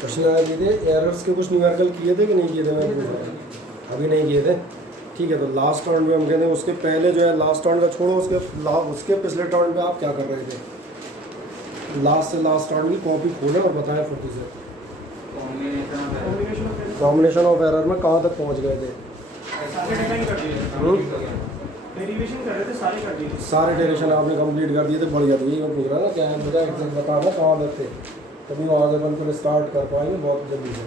Question लगा दिए थे। एरर्स के कुछ न्यूमेरिकल किए थे कि नहीं किए थे, मैं पूछ रहा हूँ। अभी नहीं किए थे, ठीक है। तो लास्ट राउंड में हम कहते हैं उसके पहले जो है लास्ट राउंड का छोड़ो, उसके पिछले राउंड में आप क्या कर रहे थे? लास्ट से लास्ट राउंड की कॉपी खोलें और बताएं फुर्ती से कॉम्बिनेशन ऑफ एरर में कहाँ तक पहुँच गए थे। सारे डेरिवेशन आपने कंप्लीट कर दिए थे, बढ़िया। तो यही मैं पूछ रहा था क्या है, मुझे एग्जैक्ट बताना कहाँ तक थे, तभी वहाँ से अपन फिर स्टार्ट कर पाएंगे बहुत जल्दी से।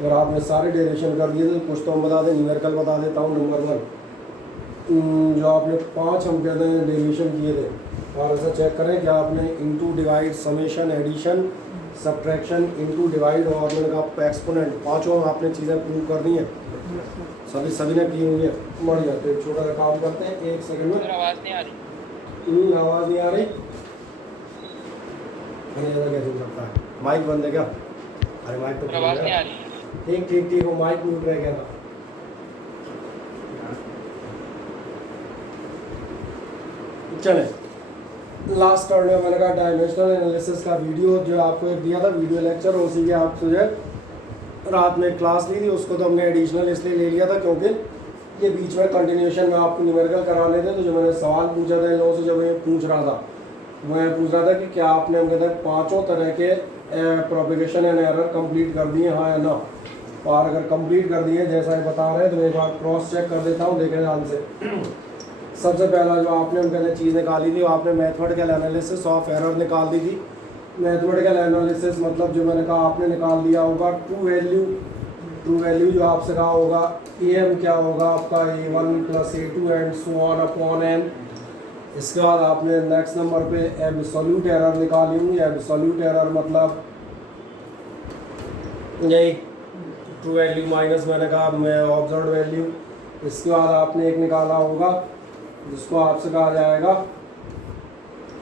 अगर आपने सारे डेरिवेशन कर दिए तो कुछ तो हम बता दें। न्यूमेरिकल बता देता हूँ। नंबर 1 जो आपने 5 हम कहते हैं डेरिवेशन किए थे, और ऐसा चेक करें क्या आपने into, divide, summation, addition, subtraction, into, divide और मैंने कहा एक्सपोनेंट, पाँचों आपने चीज़ें प्रूव कर दी हैं। सभी ने की हुई है। बढ़िया। तो एक छोटा सा काम करते हैं, 1 सेकंड में। आवाज़ नहीं आ रही। आवाज़ नहीं आ रही, कैसे हो सकता है? माइक बंद है क्या? अरे माइक तो आवाज़ नहीं आ रही। ठीक ठीक ठीक, वो माइक म्यूट रह गया था। चले, लास्ट राउंड में मैंने कहा डायमेंशनल एनालिसिस का वीडियो जो आपको एक दिया था वीडियो लेक्चर, उसी की आप जो है रात में क्लास ली थी, उसको तो हमने एडिशनल इसलिए ले लिया था क्योंकि ये बीच में कंटिन्यूएशन में आपको न्यूमेरिकल कराने थे। तो जो मैंने सवाल पूछा था इन लोगों से, जब मैं पूछ रहा था, मैं पूछ रहा था कि क्या आपने हम कहते हैं 5 तरह के प्रोपेगेशन एंड एरर कंप्लीट कर दिए, हाँ या ना। और अगर कंप्लीट कर दिए जैसा ये बता रहे हैं, तो मैं एक बार क्रॉस चेक कर देता हूँ, देखें ध्यान से। सबसे पहला जो आपने हम कहते चीज़ निकाली थी, आपने मैथमेटिकल एनालिसिस ऑफ एरर निकाल दी थी। मैथमेटिकल एनालिसिस मतलब जो मैंने कहा आपने निकाल दिया होगा ट्रू वैल्यू जो आपसे कहा होगा am क्या होगा आपका a1 + a2 and so on upon n। इसके बाद आपने नेक्स्ट नंबर पे एब्सोल्यूट एरर निकाली होंगी। एब्सोल्यूट एरर मतलब यही ट्रू वैल्यू माइनस मैंने कहा मैं ऑब्जर्व वैल्यू। इसके बाद आपने एक निकाला होगा जिसको आपसे कहा जाएगा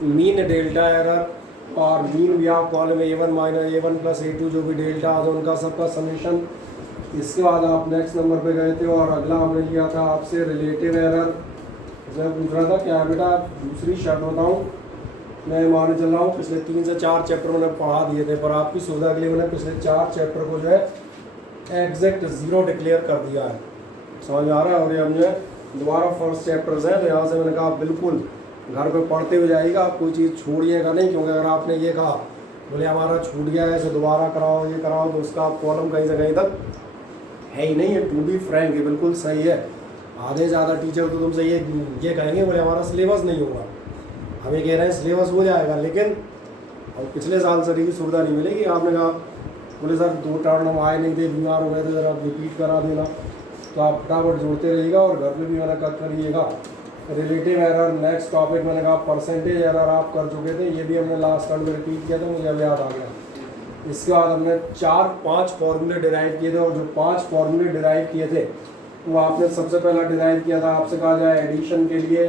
मीन डेल्टा एरर, और मीन भी आप कॉलम a1 + a2 जो भी डेल्टा आ उनका सबका समीशन। इसके बाद आप नेक्स्ट नंबर पे गए थे और अगला हमने लिया था आपसे रिलेटिव एरर। मैं पूछ रहा था क्या बेटा दूसरी शर्त बताऊँ, मैं माने चल रहा हूँ पिछले 3 से 4 चैप्टर मैंने पढ़ा दिए थे, पर आपकी सुविधा के लिए मैंने पिछले 4 चैप्टर को जो है एग्जैक्ट 0 डिक्लेयर कर दिया है। समझ में आ रहा है? और ये हमने दोबारा फर्स्ट चैप्टर्स हैं, तो यहाँ से मैंने कहा बिल्कुल घर पे पढ़ते हुए जाइएगा, आप कोई चीज़ छोड़िएगा नहीं। क्योंकि अगर आपने ये कहा बोले हमारा छूट गया है इसे दोबारा कराओ ये कराओ, तो उसका आप कॉलम कहीं से कहीं तक है ही नहीं है। टू बी फ्रैंक ये बिल्कुल सही है। आधे ज़्यादा टीचर तो तुमसे ये कहेंगे बोले हमारा सिलेबस नहीं होगा। हम ये कह रहे हैं सिलेबस हो जाएगा, लेकिन और पिछले साल सर की सुविधा नहीं मिलेगी। आपने कहा बोले सर 2 टर्न हम आए नहीं थे, बीमार हो गए थे, ज़रा रिपीट करा देना। तो आप फटाफट जोड़ते रहिएगा और घर पे भी मैंने कट करिएगा। रिलेटिव एरर नेक्स्ट टॉपिक मैंने कहा परसेंटेज एरर आप कर चुके थे, ये भी हमने लास्ट टर्न में रिपीट किया था, मुझे अब याद आ गया। इसके बाद हमने 4-5 फॉर्मूले डिराइव किए थे, और जो 5 फॉर्मूले डिराइव किए थे वो आपने सबसे पहला डिराइव किया था आपसे कहा जाए एडिशन के लिए,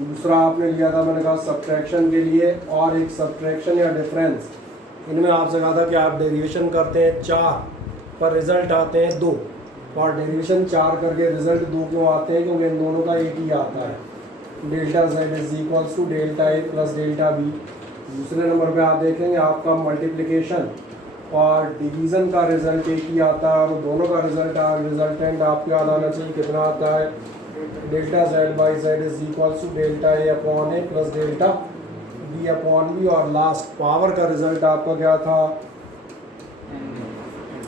दूसरा आपने लिया था मैंने कहा सब्ट्रैक्शन के लिए, और एक सब्ट्रैक्शन या डिफरेंस। इनमें आपसे कहा था कि आप डेरिवेशन करते हैं 4 पर रिजल्ट आते हैं 2, और डेरिवेशन 4 करके रिजल्ट 2 क्यों आते हैं? क्योंकि इन दोनों का एक ही आता है, delta z = delta a + delta b। दूसरे नंबर पे आप देखेंगे आपका मल्टीप्लिकेशन और डिवीज़न का रिजल्ट एक ही आता है, और दोनों का रिजल्टेंट आपको याद आना चाहिए कितना आता है, delta z/z = delta a/a + delta b/b। और लास्ट पावर का रिजल्ट आपका क्या था?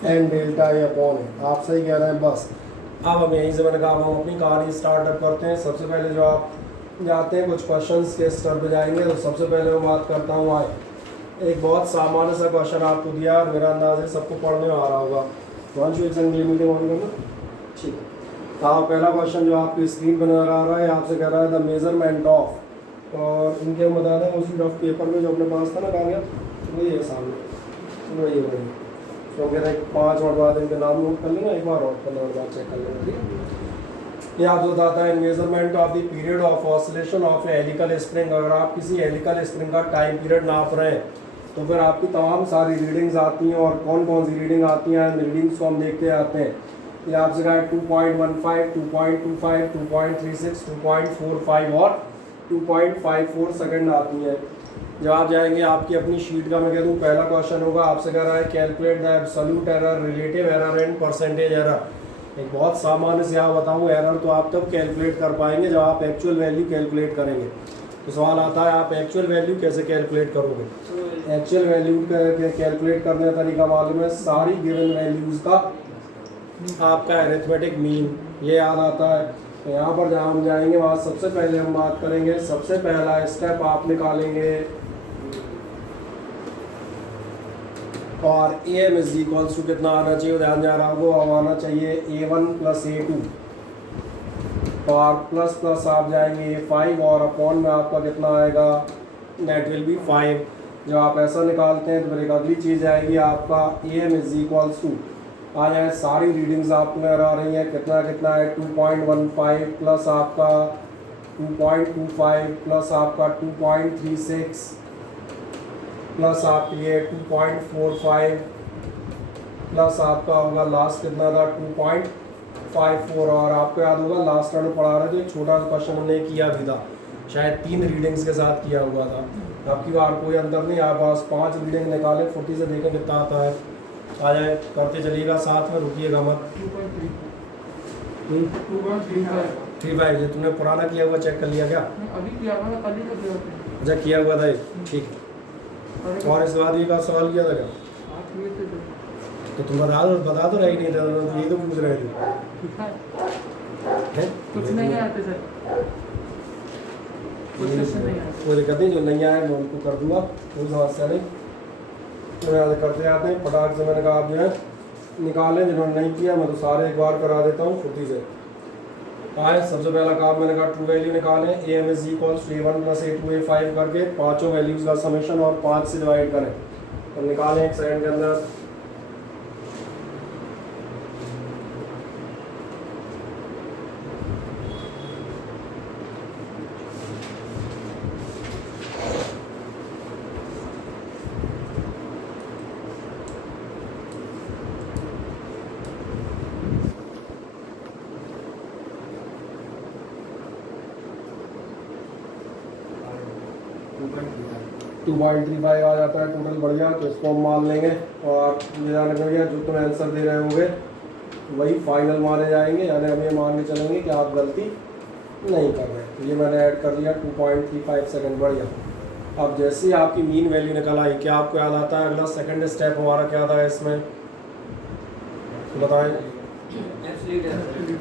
n delta a/a। आप सही कह रहे हैं। बस अब हम यहीं से मैंने कहा हम अपनी कहानी स्टार्टअप करते हैं। सबसे पहले जो आप जाते हैं कुछ क्वेश्चंस के स्तर पे जाएंगे, तो सबसे पहले मैं बात करता हूँ आए एक बहुत सामान्य सा क्वेश्चन आपको दिया, और मेरा अंदाज है सबको पढ़ने में आ रहा होगा। वांशु एक संगली मीटिंग ऑन करना, ठीक है। तो पहला क्वेश्चन जो आपकी स्क्रीन पर नजर आ रहा है, आपसे कह रहा है द मेजरमेंट ऑफ, और इनके हम बता दें उसी रफ पेपर में जो अपने पास था ना कागज, वही है सामने, वही तो कह रहे हैं 5 और बाद इनके नाम नोट कर लेना, एक बार और करना और बात चेक कर लेना, ठीक है। ये आपको बताता है measurement of the period of oscillation of helical spring. अगर आप किसी हेलिकल स्प्रिंग का टाइम पीरियड नाप रहे हैं तो फिर आपकी तमाम सारी रीडिंग्स आती हैं, और कौन कौन सी रीडिंग आती हैं रीडिंग्स को हम देखते आते हैं। ये आपसे कहा है 2.15, 2.25, 2.36, 2.45 और 2.54 सेकंड आती है। जब आप जाएंगे आपकी अपनी शीट का, मैं कह दूँ पहला क्वेश्चन होगा, आपसे कह रहा है calculate the absolute error, relative error and percentage error. एक बहुत सामान्य से यहाँ बताऊँ, एरर तो आप तब कैलकुलेट कर पाएंगे जब आप एक्चुअल वैल्यू कैलकुलेट करेंगे। तो सवाल आता है आप एक्चुअल वैल्यू कैसे कैलकुलेट करोगे। एक्चुअल वैल्यू कैलकुलेट करने का तरीका मालूम है, सारी गिवन वैल्यूज़ का आपका एरिथमेटिक मीन ये याद आता है। तो यहाँ पर जहाँ हम जाएंगे वहाँ सबसे पहले हम बात करेंगे, सबसे पहला स्टेप आप निकालेंगे और A M is equals to कितना आना चाहिए, ध्यान जा रहा होगा, अब आना चाहिए A1 + A2 और प्लस प्लस आप जाएंगे A5 और अपॉन में आपका कितना आएगा, नेट विल बी 5। जब आप ऐसा निकालते हैं तो फिर एक अगली चीज़ आएगी आपका AM इज इक्वल्स टू, आ जाए सारी रीडिंग्स आप में आ रही हैं, कितना कितना है 2.15 प्लस आपका 2.25 प्लस आपका 2.36 प्लस आपके लिए 2.45 प्लस आपका होगा लास्ट कितना था 2.54। और आपको याद होगा लास्ट टाइम पढ़ा रहे थे एक छोटा सा क्वेश्चन हमने किया भी था, शायद 3 रीडिंग्स के साथ किया हुआ था। आपकी बार कोई अंतर नहीं, आप बस 5 रीडिंग निकालें, फुर्ती से देखें कितना आता है, आ जाए करते चलिएगा, साथ में रुकिएगा मत। 2.35 जो तुमने पुराना किया हुआ चेक कर लिया क्या? अभी किया हुआ कल ही तो किया था। अच्छा किया हुआ था, ठीक। और इस बाद ये का सवाल किया था क्या? तो तुम बता तो रही नहीं था, तो ये तो पूछ रहे थे हैं? कुछ नहीं आते सर, कुछ नहीं आते। कोई दिक्कत नहीं, जो नहीं आए मैं उनको कर दूंगा, कोई समस्या नहीं। तो याद करते आते हैं फटाक से, मैंने कहा आप जो है निकालें, जिन्होंने नहीं किया मैं तो सारे एक बार करा देता हूँ फुर्ती से। आए सबसे पहला काम मैंने कहा ट्रू वैल्यू निकालें, AM is equals to A1 + A2 A5 करके पांचों वैल्यूज़ का समेशन और 5 से डिवाइड करें, तो निकालें 1 सेकंड के अंदर। टू 2.35 आ जाता है टोटल, बढ़िया। तो इसको हम मान लेंगे और ये ध्यान रखिएगा जो तुम आंसर दे रहे होंगे वही फाइनल माने जाएंगे, यानी हम ये मान के चलेंगे कि आप गलती नहीं कर रहे। तो ये मैंने ऐड कर दिया 2.35 सेकंड, बढ़िया। अब जैसे ही आपकी मीन वैल्यू निकल आई, क्या आपको याद आता है अगला सेकंड स्टेप हमारा क्या था इसमें, तो बताएं।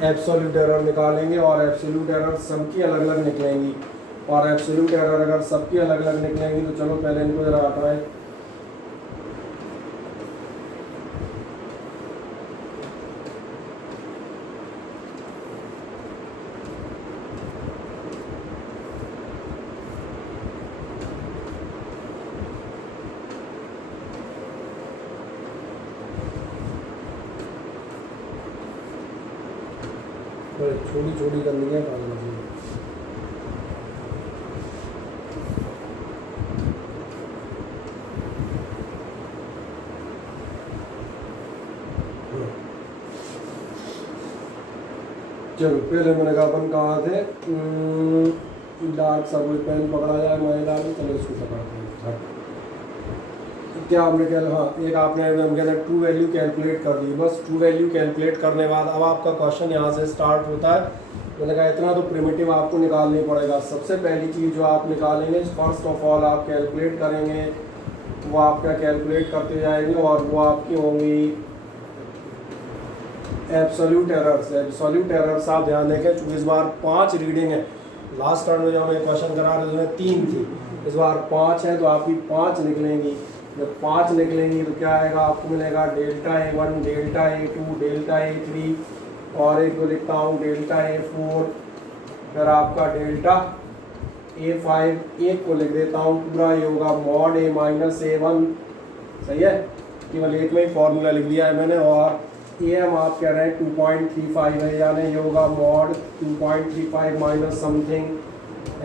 एब्सोल्यूट एरर निकालेंगे और एब्सोल्यूट एरर सबकी अलग अलग निकलेंगी, और एब्सोल्यूट एरर अगर सबकी अलग अलग निकलेंगी तो चलो पहले इनको जरा हटाएं। छोटी छोटी गंदगियाँ डालना चाहिए। चलो पहले मैंने कहा अपन कहाँ थे, डार्क सा कोई पेन पकड़ा जाए, मैं डाल चलो इसको पकड़ते हैं। क्या आपने क्या, हाँ एक आपने हम कहते हैं ट्रू वैल्यू कैलकुलेट कर दी, बस ट्रू वैल्यू कैलकुलेट करने बाद अब आपका क्वेश्चन यहाँ से स्टार्ट होता है। मैंने कहा इतना तो प्रिमिटिव आपको निकालना ही पड़ेगा। सबसे पहली चीज़ जो आप निकालेंगे, फर्स्ट ऑफ ऑल आप कैलकुलेट करेंगे, वो आप क्या कैलकुलेट करते जाएंगे और वो आपकी होंगी एब्सोल्यूट एरर्स। एब्सोल्यूट एरर्स आप ध्यान देखें, चूँकि इस बार 5 रीडिंग है, लास्ट टर्म में जो हमें क्वेश्चन करा रहे थे उसमें 3 थी, इस बार 5 है तो आपकी 5 निकलेंगी। जब 5 निकलेंगी तो क्या आएगा, आपको मिलेगा delta A1, delta A2, delta A3 और एक को लिखता हूँ डेल्टा A4, फिर आपका डेल्टा A5, एक को लिख देता हूँ पूरा, ये होगा मॉड A - A1, सही है, केवल एक में ही फॉर्मूला लिख दिया है मैंने। और AM आप कह रहे हैं 2.35 है, यानी ये होगा मॉड 2.35 माइनस समथिंग,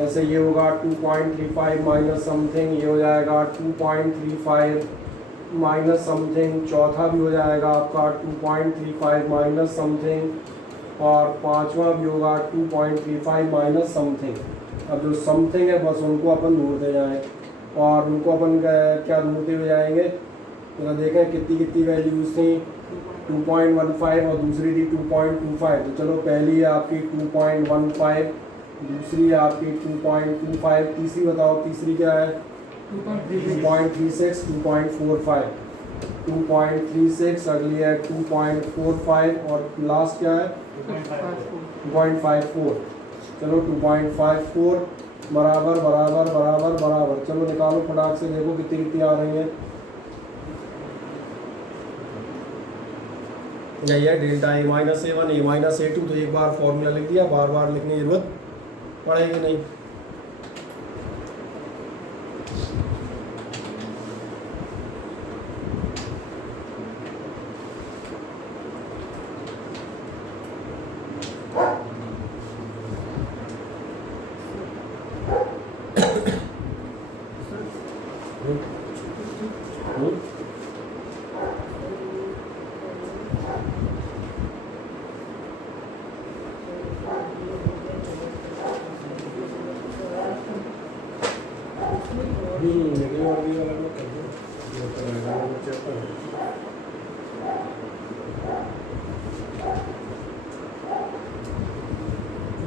ऐसे ये होगा 2.35 माइनस समथिंग, ये हो जाएगा 2.35 माइनस समथिंग, चौथा भी हो जाएगा आपका 2.35 माइनस समथिंग, और पांचवा भी होगा 2.35 माइनस समथिंग। अब जो समथिंग है बस उनको अपन ढूंढते जाएँ, और उनको अपन क्या ढूंढते हुए जाएंगे, तो देखें कितनी कितनी वैल्यूज़ थी, 2.15 और दूसरी थी 2.25। तो चलो पहली है आपकी 2.15, दूसरी है आपकी 2.25, तीसरी बताओ, तीसरी क्या है 2.36, 2.45, 2.36, अगली है 2.45 और लास्ट क्या है 2.54। चलो 2.54 बराबर बराबर बराबर बराबर, चलो निकालो फटाक से, देखो कितनी कितनी आ रही है। यही है डेल्टा ए माइनस A1 ए माइनस A2। तो एक बार फॉर्मूला लिख दिया, बार बार लिखने की जरूरत पड़ेगी नहीं।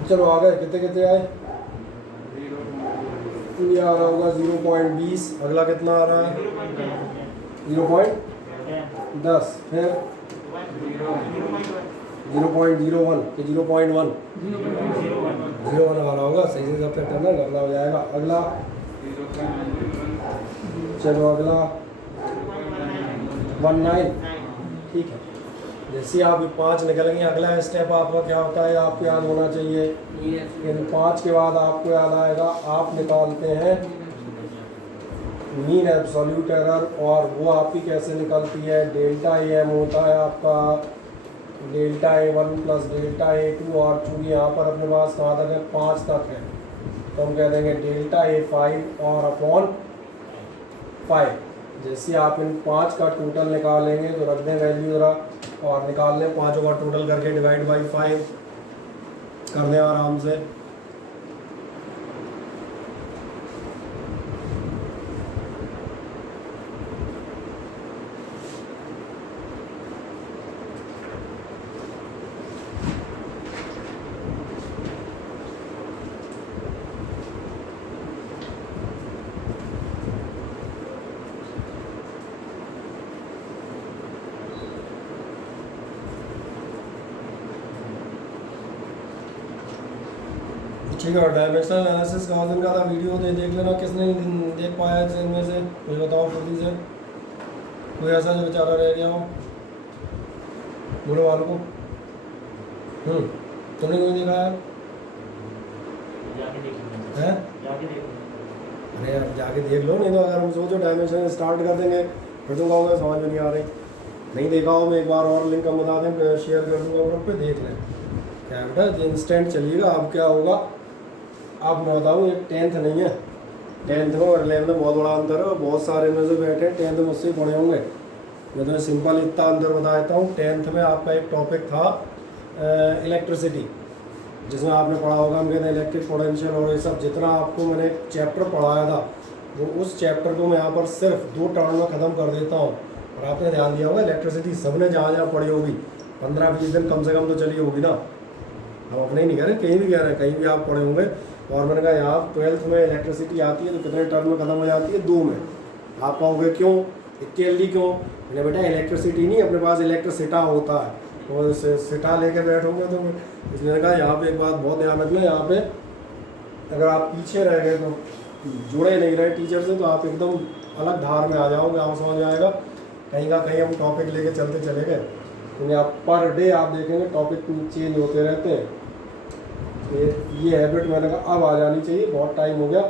चलो आ गए, कितने कितने आए, ये आ रहा होगा 0.20, अगला कितना आ रहा है 0.10, फिर 0.01 कि 0.1, 0.1 आ रहा होगा, सही से सब करना, अगला हो जाएगा। अगला चलो अगला 19, ठीक है। जैसे आप 5 निकल गए, अगला स्टेप आपका क्या होता है, आपको याद होना चाहिए। इन 5 के बाद आपको याद आएगा, आप निकालते हैं मीन एब्सोल्यूट एरर, और वो आपकी कैसे निकलती है, डेल्टा AM होता है आपका delta A1 plus delta A2, और चूँकि यहाँ पर अपने पास कहाँ तक है 5 तक है, तो हम कह देंगे डेल्टा A5 और अपॉन 5। जैसे आप इन 5 का टोटल निकालेंगे तो रख दें वैल्यू ज़रा, और निकाल लें 5 का टोटल करके डिवाइड बाई 5 कर दें आराम से। ठीक है, डायमेंशनल एनालिसिस गॉसियन का था वीडियो, देख लेना, किसने देख पाया है इनमें से, मुझे बताओ जल्दी से, कोई ऐसा जो बेचारा रह गया हो, बोलो वालों को। तुमने क्यों देखा है? अरे अब जाके देख लो, नहीं तो अगर हम सोचो डायमेंशन स्टार्ट कर देंगे फिर तुम कहोगे समझ में नहीं आ रही। नहीं देखा हो, मैं एक बार और लिंक हम बता दें, शेयर कर दूँगा ग्रुप पे, देख लें क्या है बेटा, इंस्टेंट चलिएगा। अब क्या होगा, अब मैं बताऊँ, एक 10th नहीं है, 10th में और 11th में बहुत बड़ा अंतर है, और बहुत सारे में जो बैठे हैं 10th मुझसे ही पढ़े होंगे। मैं तो सिंपल इतना अंतर बता देता हूँ। 10th में आपका एक टॉपिक था इलेक्ट्रिसिटी, जिसमें आपने पढ़ा होगा, हम कहते हैं इलेक्ट्रिक पोटेंशियल, और ये सब जितना आपको मैंने चैप्टर पढ़ाया था, वो उस चैप्टर को मैं यहाँ पर सिर्फ 2 टर्म में ख़त्म कर देता हूँ। और आपने ध्यान दिया होगा इलेक्ट्रिसिटी सबने जहाँ जहाँ पढ़ी होगी 15-20 दिन कम से कम तो चली होगी ना, हम अपने ही नहीं कह रहे, कहीं भी कह रहे हैं, कहीं भी आप पढ़े होंगे। और मैंने कहा यहाँ 12th में इलेक्ट्रिसिटी आती है तो कितने टर्म में ख़त्म हो जाती है, 2 में। आप कहोगे क्यों, इतनी जल्दी क्यों? मैंने बेटा इलेक्ट्रिसिटी नहीं, अपने पास इलेक्ट्रिसिटा होता है, और सिटा लेके बैठोगे तो इसने कहा यहाँ पे एक बात बहुत ध्यान रखना, यहाँ पे अगर आप पीछे रह गए तो जुड़े नहीं रहे टीचर से, तो आप एकदम अलग धार में आ जाओगे, आप समझ में आएगा। कहीं का कहीं हम टॉपिक लेके चलते चले गए, क्योंकि आप पर डे आप देखेंगे टॉपिक चेंज होते रहते हैं। ये हैबिट मैंने कहा अब आ जानी चाहिए, बहुत टाइम हो गया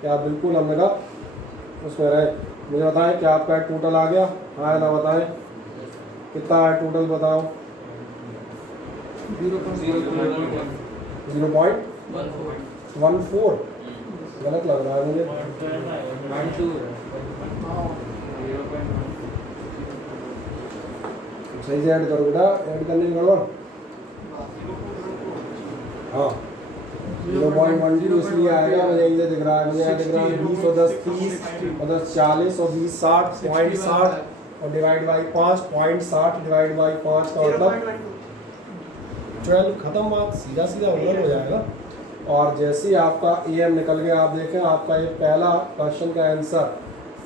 कि आप बिल्कुल हमने कहा उसमें रहे। मुझे बताएं क्या आपका टोटल आ गया? हाँ ना, बताएं कितना है टोटल, बताओ। 0.14 गलत लग रहा है मुझे। सही से ऐड करो बेटा, ऐड करने की गड़बड़। हाँ 0.12 इसलिए आएगा, मुझे यहीं से दिख रहा है, मुझे यहाँ दिख रहा है 20 और 10 30 और 10 40 और 20 60 पॉइंट 60 और divide by 5 point 60 divide by 5 का मतलब 12। खत्म बात, सीधा सीधा उलट हो जाएगा। और जैसे ही आपका AM निकल गया, आप देखें आपका ये पहला क्वेश्चन का answer,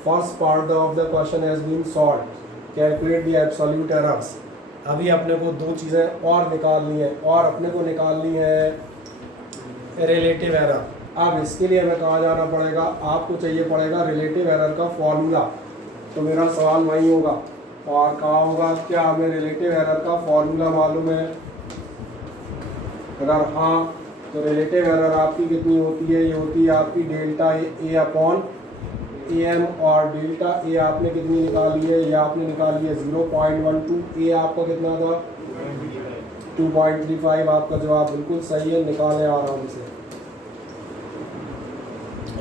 first part of the question has been solved, calculate the absolute errors. अभी अपने को दो चीज़ें और निकालनी है, और अपने को निकालनी है रिलेटिव एरर। अब इसके लिए हमें कहाँ जाना पड़ेगा, आपको चाहिए पड़ेगा रिलेटिव एरर का फॉर्मूला। तो मेरा सवाल वही होगा, और कहाँ होगा, क्या हमें रिलेटिव एरर का फॉर्मूला मालूम है? अगर हाँ, तो रिलेटिव एरर आपकी कितनी होती है? ये होती है आपकी डेल्टा ए अपॉन AM, और डेल्टा ए आपने कितनी निकाली है? ये आपने निकाली है 0.12। ए आपका कितना था? 2.35। आपका जवाब बिल्कुल सही है, निकालें आराम से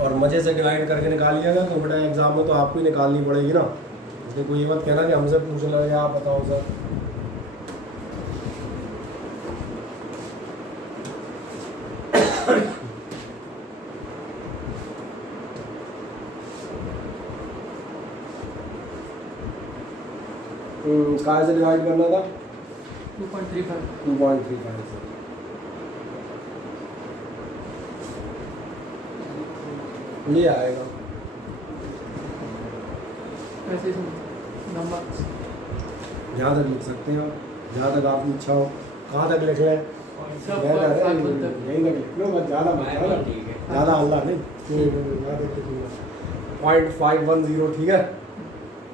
और मज़े से डिवाइड करके निकालिएगा। तो बेटा एग्जाम में तो आपको ही निकालनी पड़ेगी ना, इसलिए कोई ये मत कहना कि हमसे पूछ लगेगा आप बताओ सर। कहाँ से डिवाइड करना था? 2.35 2.35 से। ये आएगा ऐसे ही नंबर जहाँ तक लिख सकते हो, जहाँ तक आपकी इच्छा हो। कहाँ तक लिख लें? सब मैं कह रहा हूँ, 5 तक। यही तक लिख लो बस, ज़्यादा मत ज़्यादा हल्ला नहीं। 0.510 ठीक है,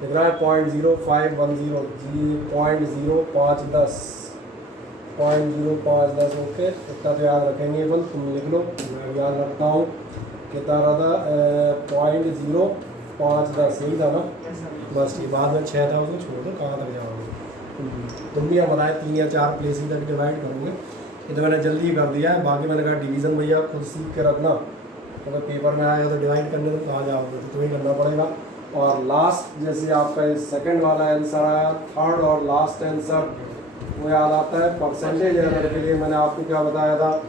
लिख रहा है 0.0510 जी, 0.0510 0.0510 ओके। इतना तो याद रखेंगे, बल तुम लिख लो, मैं याद रखता हूँ। कितना रहा था? 0.0510 यही था ना, बस ये बाद में 6 था, उसको छोड़ दो, कहाँ तक जाओगे तुम भी। हम बताए 3 या 4 प्लेस ही तक डिवाइड करोगे, ये तो मैंने जल्दी ही कर दिया है। बाकी मैंने कहा डिवीज़न भैया खुद सीख के रखना, अगर पेपर में आएगा तो डिवाइड करने तो कहाँ जाओगे, तो तुम्हें करना पड़ेगा। और लास्ट जैसे आपका सेकंड वाला आंसर आया, थर्ड और लास्ट आंसर वो याद आता है परसेंटेज एरर के लिए। मैंने आपको क्या बताया था,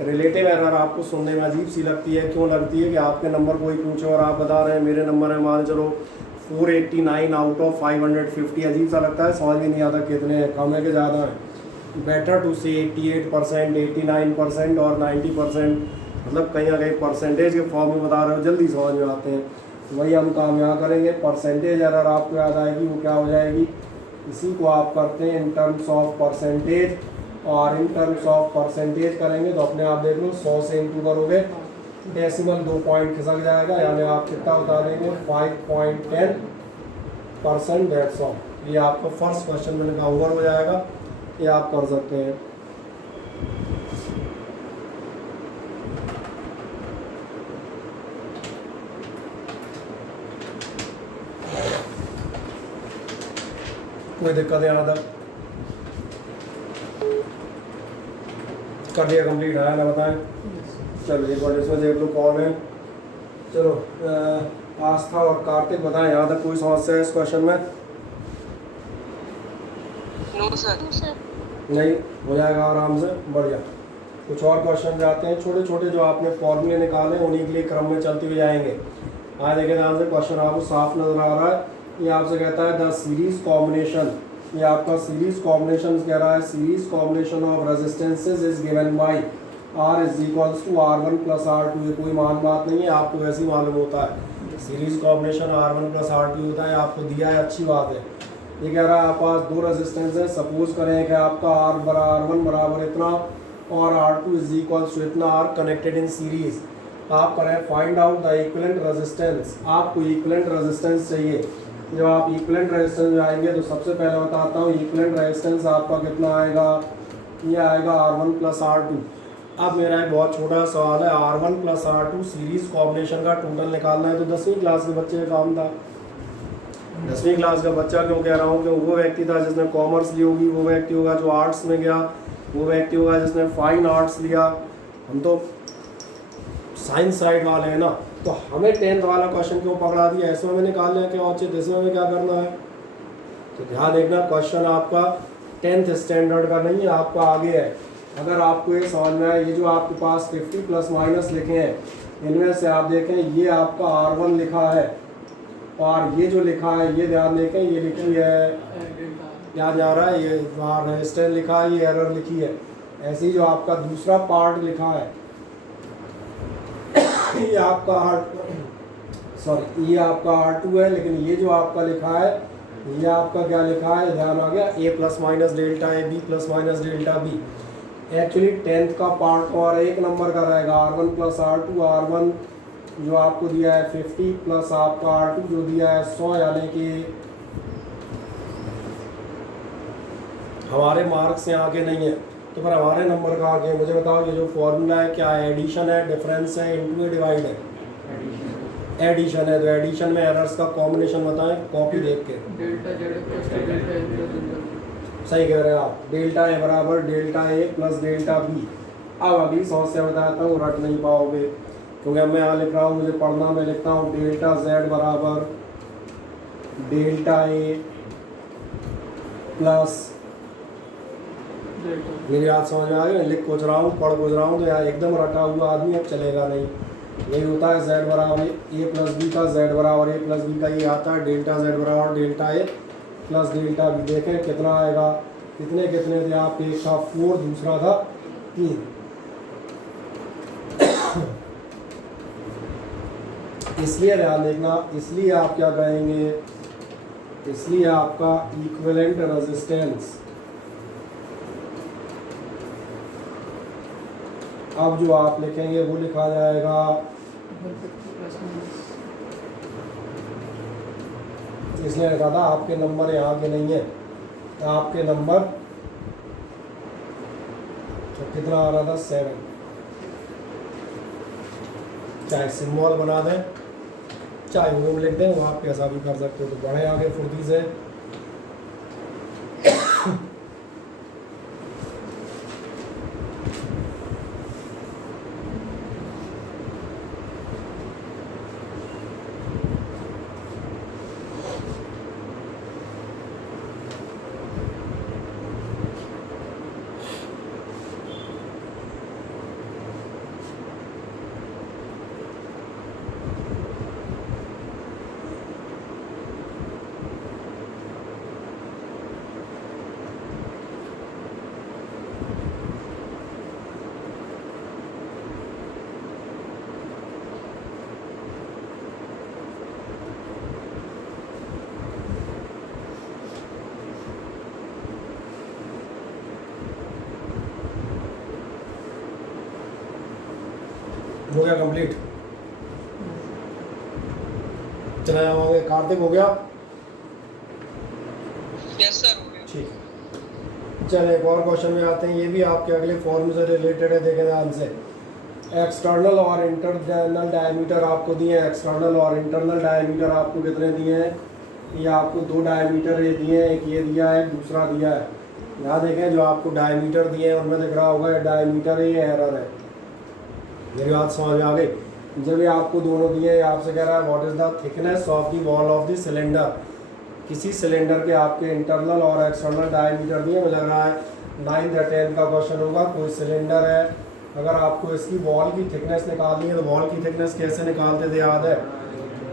रिलेटिव एरर आपको सुनने में अजीब सी लगती है। क्यों लगती है? कि आपके नंबर कोई पूछे और आप बता रहे हैं मेरे नंबर है मान चलो 489 आउट ऑफ 550। अजीब सा लगता है, समझ भी नहीं आता कितने हैं, कम है कि ज़्यादा है। बेटर टू से 88%, 89% और 90%, मतलब कहीं ना कहीं परसेंटेज के फॉर्म में बता रहे हो, जल्दी समझ में आते हैं। वही हम काम यहाँ करेंगे। परसेंटेज एरर आपको याद आएगी, वो क्या हो जाएगी, इसी को आप करते हैं इन टर्म्स ऑफ परसेंटेज, और इन टर्म्स ऑफ परसेंटेज करेंगे तो अपने आप देख लो 100 से इंटू करोगे, डेसिमल 2 पॉइंट खिसक जाएगा, यानी आप कितना बता देंगे 5.10%। That's all. ये आपका फर्स्ट क्वेश्चन मैंने कहा ओवर हो जाएगा, ये आप कर सकते हैं। कोई दिक्कत यहाँ तक? कर दिया कंप्लीट, आया ना बताएं? चलो एक बार इसमें देख लो कौन है। चलो आस्था और कार्तिक बताएं, यहाँ तक कोई समस्या है इस क्वेश्चन में? No sir. नहीं, हो जाएगा आराम से, बढ़िया। कुछ और क्वेश्चन जाते हैं, छोटे छोटे जो आपने फॉर्मूले निकाले उन्हीं के लिए क्रम में चलते हुए जाएंगे। आज देखें ध्यान से, क्वेश्चन आपको साफ नजर आ रहा है। ये आपसे कहता है द सीरीज कॉम्बिनेशन, ये आपका सीरीज कॉम्बिनेशन कह रहा है, series combination of resistances is given by R is equals to R1 plus R2। ये कोई मान बात नहीं है, आपको वैसे ही मालूम होता है। Series combination R1 plus R2 होता है, आपको दिया है, अच्छी बात है। ये कह रहा है आपके पास 2 रेजिस्टेंस है, सपोज करें कि आपका R1 बराबर इतना और R2 इज इक्वल्स टू इतना, R कनेक्टेड इन सीरीज। आप करें find out the equivalent resistance. आपको इक्विवेलेंट रेजिस्टेंस चाहिए। जब आप इक्विवेलेंट रेजिस्टेंस में आएंगे तो सबसे पहले बताता हूँ, इक्विवेलेंट रेजिस्टेंस आपका कितना आएगा, ये आएगा R1 प्लस R2। अब मेरा एक बहुत छोटा सवाल है, R1 plus R2 series combination का टोटल निकालना है। तो 10वीं क्लास के बच्चे का काम था। 10वीं क्लास का बच्चा क्यों कह रहा हूँ कि वो व्यक्ति था जिसने कॉमर्स ली होगी, वो व्यक्ति होगा जो आर्ट्स में गया, वो व्यक्ति होगा जिसने फाइन आर्ट्स लिया। हम तो साइंस साइड वाले हैं ना, तो हमें 10th वाला क्वेश्चन क्यों पकड़ा दिया, इसमें में निकाल लिया क्या औचित, इसमें में क्या करना है। तो ध्यान देखना, क्वेश्चन आपका 10th स्टैंडर्ड का नहीं है, आपका आगे है। अगर आपको ये समझ में आए, ये जो आपके पास 50 प्लस माइनस लिखे हैं, इनमें से आप देखें ये आपका R1 लिखा है और ये जो लिखा है ये ध्यान देखें, ये लिखी है, याद जा रहा है, ये वहाँ रजिस्टर लिखा है, ये एरर लिखी है। ऐसे ही जो आपका दूसरा पार्ट लिखा है ये आपका ये आपका R2 है, लेकिन ये जो आपका लिखा है ये आपका क्या लिखा है, ध्यान आ गया, A plus minus delta A, B plus minus delta B। Actually 10th का पार्ट और 1 नंबर का रहेगा, R1 प्लस R2, R1 जो आपको दिया है 50 प्लस आपका R2 जो दिया है 100, यानी कि हमारे मार्क्स से आगे नहीं है तो फिर हमारे नंबर का आगे। मुझे बताओ ये जो फॉर्मूला है क्या है, एडिशन है, डिफरेंस है, इनटू डिवाइड है, एडिशन है। तो एडिशन में एरर्स का कॉम्बिनेशन बताएं कॉपी देख के। Delta Z plus delta A plus सही कह रहे हैं आप, डेल्टा ए बराबर delta A plus delta B. अब अगली समस्या बताता हूँ, रट नहीं पाओगे क्योंकि मैं यहाँ लिख रहा हूँ, मुझे पढ़ना, मैं लिखता हूँ डेल्टा जेड बराबर डेल्टा ए प्लस, मेरी बात समझ में आ गई, लिख कुछ रहा हूँ, पढ़ कुछ रहा हूँ, तो यहाँ एकदम रटा हुआ आदमी अब चलेगा नहीं। यही होता है z बराबर ए प्लस बी का, z बराबर ए प्लस बी का ये आता है, डेल्टा z बराबर delta A plus delta B. देखें कितना आएगा, कितने कितने थे आप, एक था 4, दूसरा था 3। इसलिए ध्यान देखना, इसलिए आप क्या कहेंगे, इसलिए आपका इक्विवेलेंट रेजिस्टेंस, अब जो आप लिखेंगे वो लिखा जाएगा, इसलिए लिखा था आपके नंबर यहाँ के नहीं है, आपके नंबर तो कितना आ रहा था 7। चाहे सिंबल बना दें चाहे वो लिख दें, वो आप कैसा भी कर सकते हो। तो बढ़े आगे फुर्ती से। हो गया कंप्लीट, चला जाओगे। कार्तिक हो गया? यस सर, हो गया। ठीक, चलिए एक और क्वेश्चन में आते हैं, ये भी आपके अगले फॉर्म से रिलेटेड है, देखें ध्यान से। एक्सटर्नल और इंटरनल डायमीटर आपको दिए हैं, एक्सटर्नल और इंटरनल डायमीटर आपको कितने दिए हैं, ये आपको 2 डायमीटर ये दिए हैं, एक ये दिया है, दूसरा दिया है। यहाँ देखें जो आपको डायमीटर दिए हैं उनमें दिख रहा होगा डायमीटर ये एरर है। मेरी बात समझ में आ गई? जब ये आपको दोनों दिए, आपसे कह रहा है what is the thickness of the wall of the cylinder, किसी सिलेंडर के आपके इंटरनल और एक्सटर्नल डायमीटर दिए। मुझे लग रहा है 9th या 10th का क्वेश्चन होगा। कोई सिलेंडर है, अगर आपको इसकी वॉल की थिकनेस निकालनी है तो वॉल की थिकनेस कैसे निकालते थे याद है?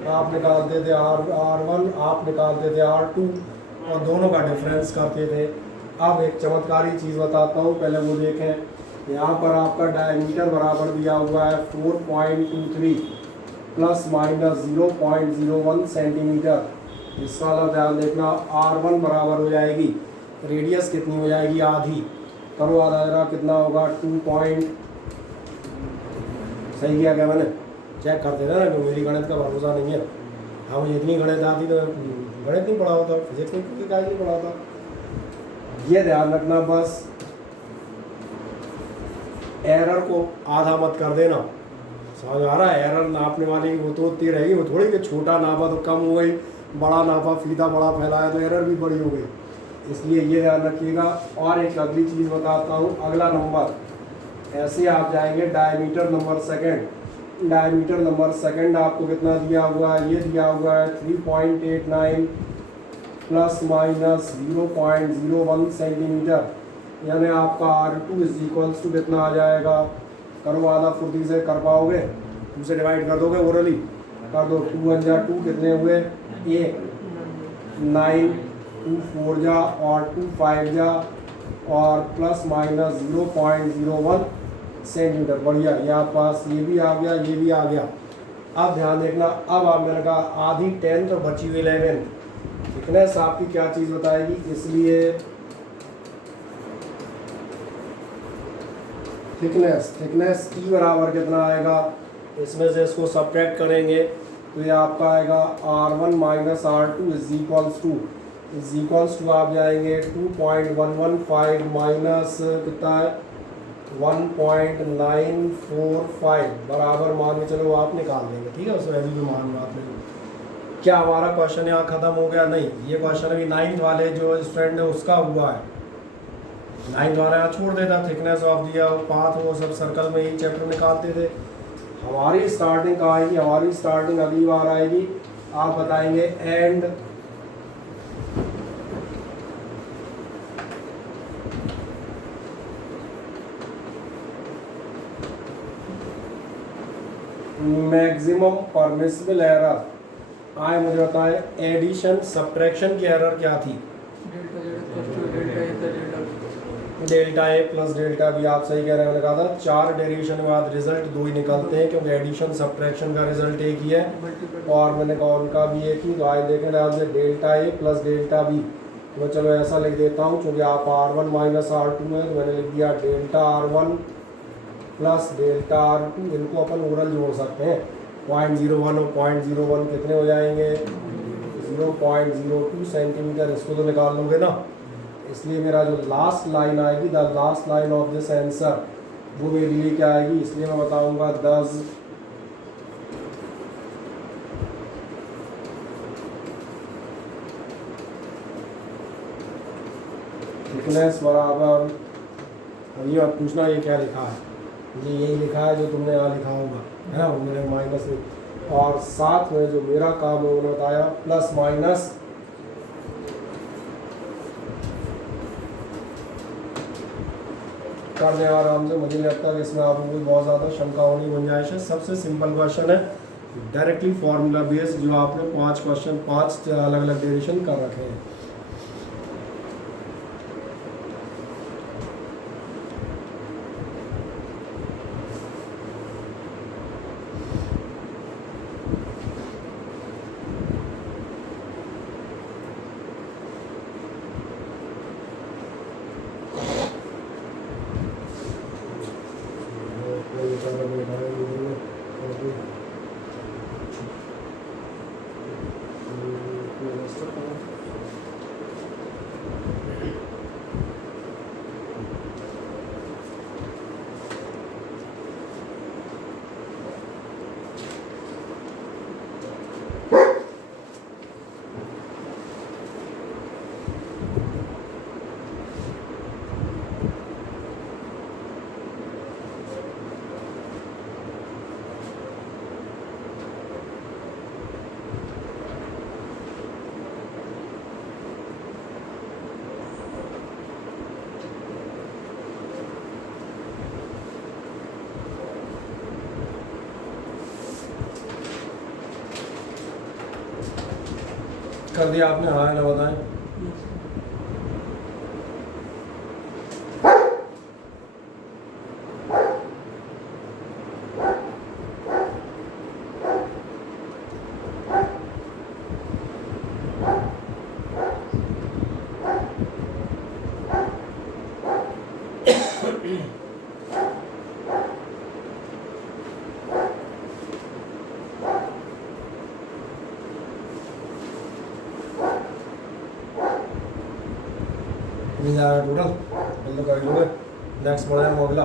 आप निकालते थे R1, आप निकालते थे R2 और दोनों का डिफरेंस करते थे। अब एक चमत्कारी चीज़ बताता हूँ, पहले वो देखें। यहाँ पर आपका डायमीटर बराबर दिया हुआ है 4.23 प्लस माइनस 0.01 सेंटीमीटर। इसका वाला ध्यान देखना, R1 बराबर हो जाएगी, रेडियस कितनी हो जाएगी, आधी। करो आधा जरा, कितना होगा 2. सही किया क्या मैंने? चेक करते थे ना, मेरी गणित का भरोसा नहीं है। हाँ, मुझे इतनी गणित आती तो गणित नहीं पढ़ा होता, फिजिक्स नहीं पढ़ा होता। ये ध्यान रखना बस, एरर को आधा मत कर देना। समझ आ रहा है? एरर नापने वाली वो तो उतनी रहेगी, वो थोड़ी कि छोटा नापा तो कम हो गई, बड़ा नापा फीता बड़ा फैलाया तो एरर भी बड़ी हो गई। इसलिए ये ध्यान रखिएगा। और एक अगली चीज़ बताता हूँ, अगला नंबर ऐसे आप जाएंगे diameter number second. Diameter number second आपको कितना दिया हुआ है? ये दिया हुआ है 3.89 प्लस माइनस 0.01 सेंटीमीटर। यानी आपका R2 इज इक्वल्स टू कितना आ जाएगा, करो आधा फुर्ती से, कर पाओगे, 2 से डिवाइड कर दोगे ओरली, कर दो, 2 1 जा 2 कितने हुए 1, 9, 2 4 जा और 2 5 जा और प्लस माइनस 0.01 सेंटीमीटर। बढ़िया, ये आपके पास ये भी आ गया, ये भी आ गया। अब ध्यान देखना, अब आप मैंने कहा आधी 10 तो बची हुई 11, थिकनेस आपकी क्या चीज़ बताएगी, इसलिए थिकनेस ई बराबर कितना आएगा, इसमें से इसको सब्ट्रैक्ट करेंगे तो ये आपका आएगा R1 minus R2 is equals to आप जाएंगे 2.115 माइनस कितना है 1.945 बराबर मान के चलो आप निकाल लेंगे, ठीक है, उस वैल्यू भी मान लो आपने। क्या हमारा क्वेश्चन यहाँ ख़त्म हो गया? नहीं, ये क्वेश्चन अभी 9th वाले जो स्टूडेंट है उसका हुआ है, 9th वाला यहाँ छोड़ देता, थिकनेस ऑफ दिया पाथ वो सब सर्कल में ही चैप्टर निकालते थे। हमारी स्टार्टिंग कहाँ आएगी, हमारी स्टार्टिंग अगली बार आएगी, आप बताएंगे एंड मैक्सिमम परमिसिबल एरर आए, मुझे बताएं एडिशन सब्ट्रैक्शन की एरर क्या थी, delta A plus delta B. आप सही कह रहे हैं, मैंने कहा था 4 डेरिवेशन के बाद रिजल्ट 2 ही निकलते हैं क्योंकि एडिशन सब्ट्रैक्शन का रिजल्ट एक ही है और मैंने कहा उनका भी एक ही। तो आए देखें ध्यान से, delta A plus delta B, तो मैं चलो ऐसा लिख देता हूँ क्योंकि आप R1 माइनस R2 में, तो मैंने लिख दिया delta R1 plus delta R2, इनको अपन ओरल जोड़ सकते हैं, 0.01 और 0.01 कितने हो जाएंगे 0.02 सेंटीमीटर, इसको तो निकाल लोगे ना। इसलिए मेरा जो लास्ट लाइन आएगी, the last line of this answer, वो मेरे लिए क्या आएगी, इसलिए मैं बताऊंगा 10 थिकनेस बराबर, अब ये पूछना ये क्या लिखा है, ये यही लिखा है जो तुमने यहाँ लिखा होगा, है ना, वो मेरे माइनस में, और साथ में जो मेरा काम है उन्होंने बताया प्लस माइनस कर दें आराम से। मुझे नहीं लगता कि इसमें आपको कोई बहुत ज़्यादा शंका होनी गुंजाइश है। सबसे सिंपल क्वेश्चन है, डायरेक्टली फार्मूला बेस्ड, जो आपने 5 क्वेश्चन 5 अलग अलग डेरिवेशन कर रखे हैं। कर दिया आपने, हाँ ना बताएं। टोटल तो कर लोगे। नेक्स्ट बढ़े हम अगला,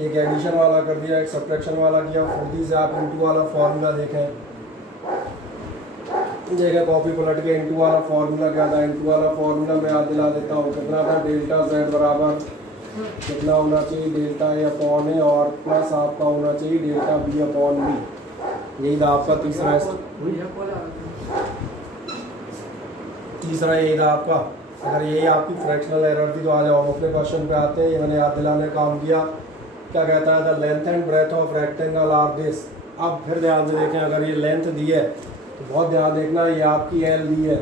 एक एडिशन वाला कर दिया, एक सब्ट्रैक्शन वाला किया। फुर्ती से आप इनटू वाला फार्मूला देखें, कॉपी पलट के इनटू वाला फार्मूला क्या था। इनटू वाला फार्मूला मैं याद दिला देता हूँ, कितना था, डेल्टा जेड बराबर कितना होना चाहिए, डेल्टा ए अपॉन ए और प्लस आपका होना चाहिए डेल्टा बी अपॉन बी। यही था आपका तीसरा यही था आपका अगर यही आपकी फ्रैक्शनल एरर थी तो आ जाओ हम अपने क्वेश्चन पे आते हैं। ये मैंने याद दिलाने का काम किया। क्या कहता है, the length and breadth of rectangle are this. अब फिर ध्यान से देखें, अगर ये लेंथ दी है तो बहुत ध्यान देखना, ये आपकी एल दी है,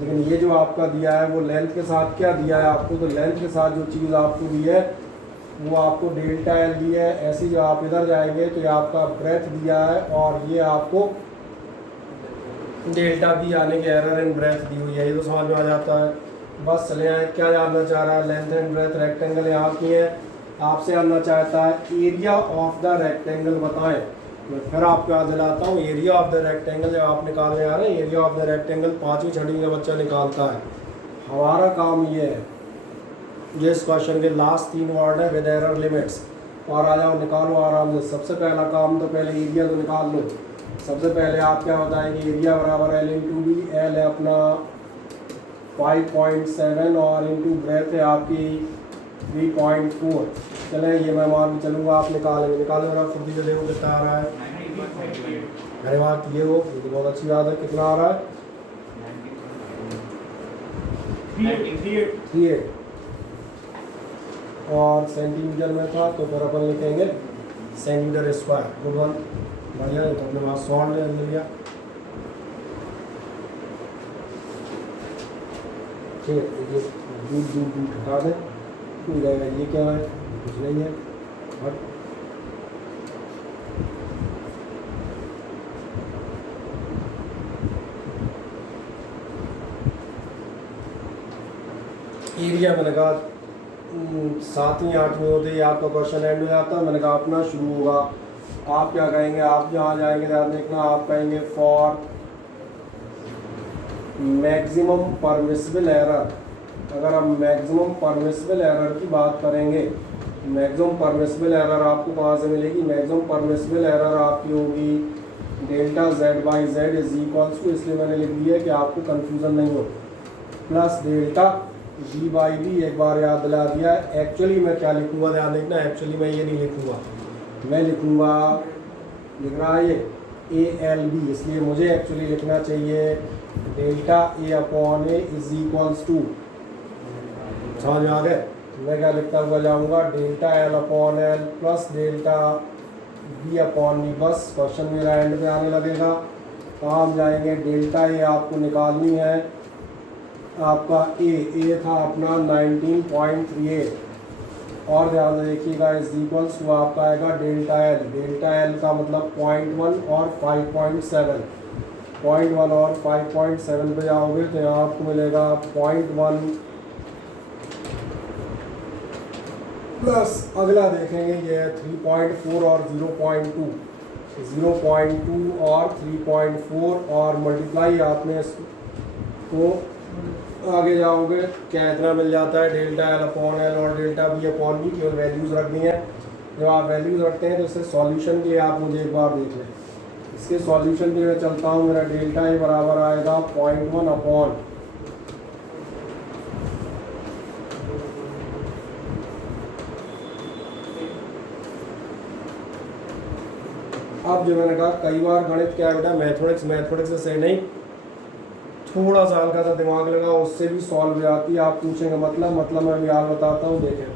लेकिन ये जो आपका दिया है वो लेंथ के साथ क्या दिया है आपको, तो लेंथ के साथ जो चीज़ आपको दी है वो आपको डेल्टा एल दी है। ऐसी जो आप इधर जाएंगे तो ये आपका ब्रेथ दिया है और ये आपको डेल्टा बी यानी कि एरर इन ब्रेथ दी हुई है। ये तो समझ में आ जाता है। बस चले आए, क्या जानना चाह रहा है, लेंथ एंड ब्रेथ रेक्टेंगल यहाँ की है, आपसे जानना चाहता है एरिया ऑफ द रेक्टेंगल बताएं। मैं फिर आपको याद दिलाता हूँ, एरिया ऑफ द रेक्टेंगल जब आप निकालने आ रहे हैं, एरिया ऑफ द रेक्टेंगल 5वीं 6वीं का बच्चा निकालता है। हमारा काम ये है, ये इस क्वेश्चन के लास्ट 3 वर्ड है विद एरर लिमिट्स। और आ जाओ निकालो आराम से। सबसे पहला काम तो पहले एरिया तो निकाल लो। सबसे पहले आप क्या बताएंगे, एरिया बराबर एल इंटू बी। एल है अपना 5.7 और इंटू ब्रेथ है आपकी 3.4। चलें ये मैं मान के चलूँगा, आप निकालेंगे। निकालो मेरा फुर्ती से देखो कितना आ रहा है। अरे वाह, ये हो, ये तो बहुत अच्छी बात है। कितना आ रहा है, 38। और सेंटीमीटर में था तो फिर अपन लिखेंगे सेंटीमीटर स्क्वायर। गुड वन, बढ़िया। तो अपने पास सॉल्व ले लिया। ठीक है, ये दूध दूध दूध हटा दें, हो जाएगा। ये क्या है, कुछ नहीं है, बट एरिया मैंने कहा 7वीं 8वीं होते ही आपका क्वेश्चन एंड हो जाता है। मैंने कहा अपना शुरू होगा। आप क्या कहेंगे, आप जहाँ जाएंगे ध्यान देखना, आप कहेंगे फॉर मैक्सिमम परमिसिबल एरर। अगर हम मैक्सिमम परमिसिबल एरर की बात करेंगे, मैक्सिमम परमिसिबल एरर आपको कहाँ से मिलेगी, मैक्सिमम परमिसिबल एरर आपकी होगी delta Z by Z is equals to, इसलिए मैंने लिख दिया है कि आपको कंफ्यूजन नहीं हो, plus delta G by B. एक बार याद दिला दिया है। एक्चुअली मैं क्या लिखूंगा, ध्यान देखना, एक्चुअली मैं ये नहीं लिखूंगा, मैं लिखूंगा, लिख रहा है ये ए एल बी, इसलिए मुझे एक्चुअली लिखना चाहिए delta A upon A is equals to. समझ में आ गए। मैं क्या लिखता हुआ जाऊंगा, delta L upon L plus delta B upon B. बस क्वेश्चन मेरा एंड पे आने लगेगा। तो हम जाएंगे, डेल्टा ए आपको निकालनी है, आपका ए था अपना 19.38 और ध्यान से देखिएगा इज इक्वल्स टू आपका आएगा डेल्टा एल। डेल्टा एल का मतलब 0.1 और 5.7। 0.1 और 5.7 पे जाओगे तो यहाँ आपको मिलेगा 0.1 प्लस अगला देखेंगे ये है 3.4 और 0.2। 0.2 और 3.4 और मल्टीप्लाई आपने इसको आगे जाओगे क्या इतना मिल जाता है, डेल्टा एल अपॉन एल और डेल्टा बी अपॉन बी। केवल वैल्यूज़ रखनी है। जब आप वैल्यूज़ रखते हैं तो इससे सॉल्यूशन के आप मुझे एक बार देख लें। इसके सॉल्यूशन के मैं चलता हूँ, मेरा डेल्टा ए बराबर आएगा 0.1 अपॉन अब जो मैंने कहा कई बार गणित क्या है बेटा, मैथमेटिक्स से नहीं, थोड़ा सा हल्का सा दिमाग लगा उससे भी सॉल्व हो जाती है। आप पूछेंगे मतलब मैं भी हाल बताता हूँ। देखें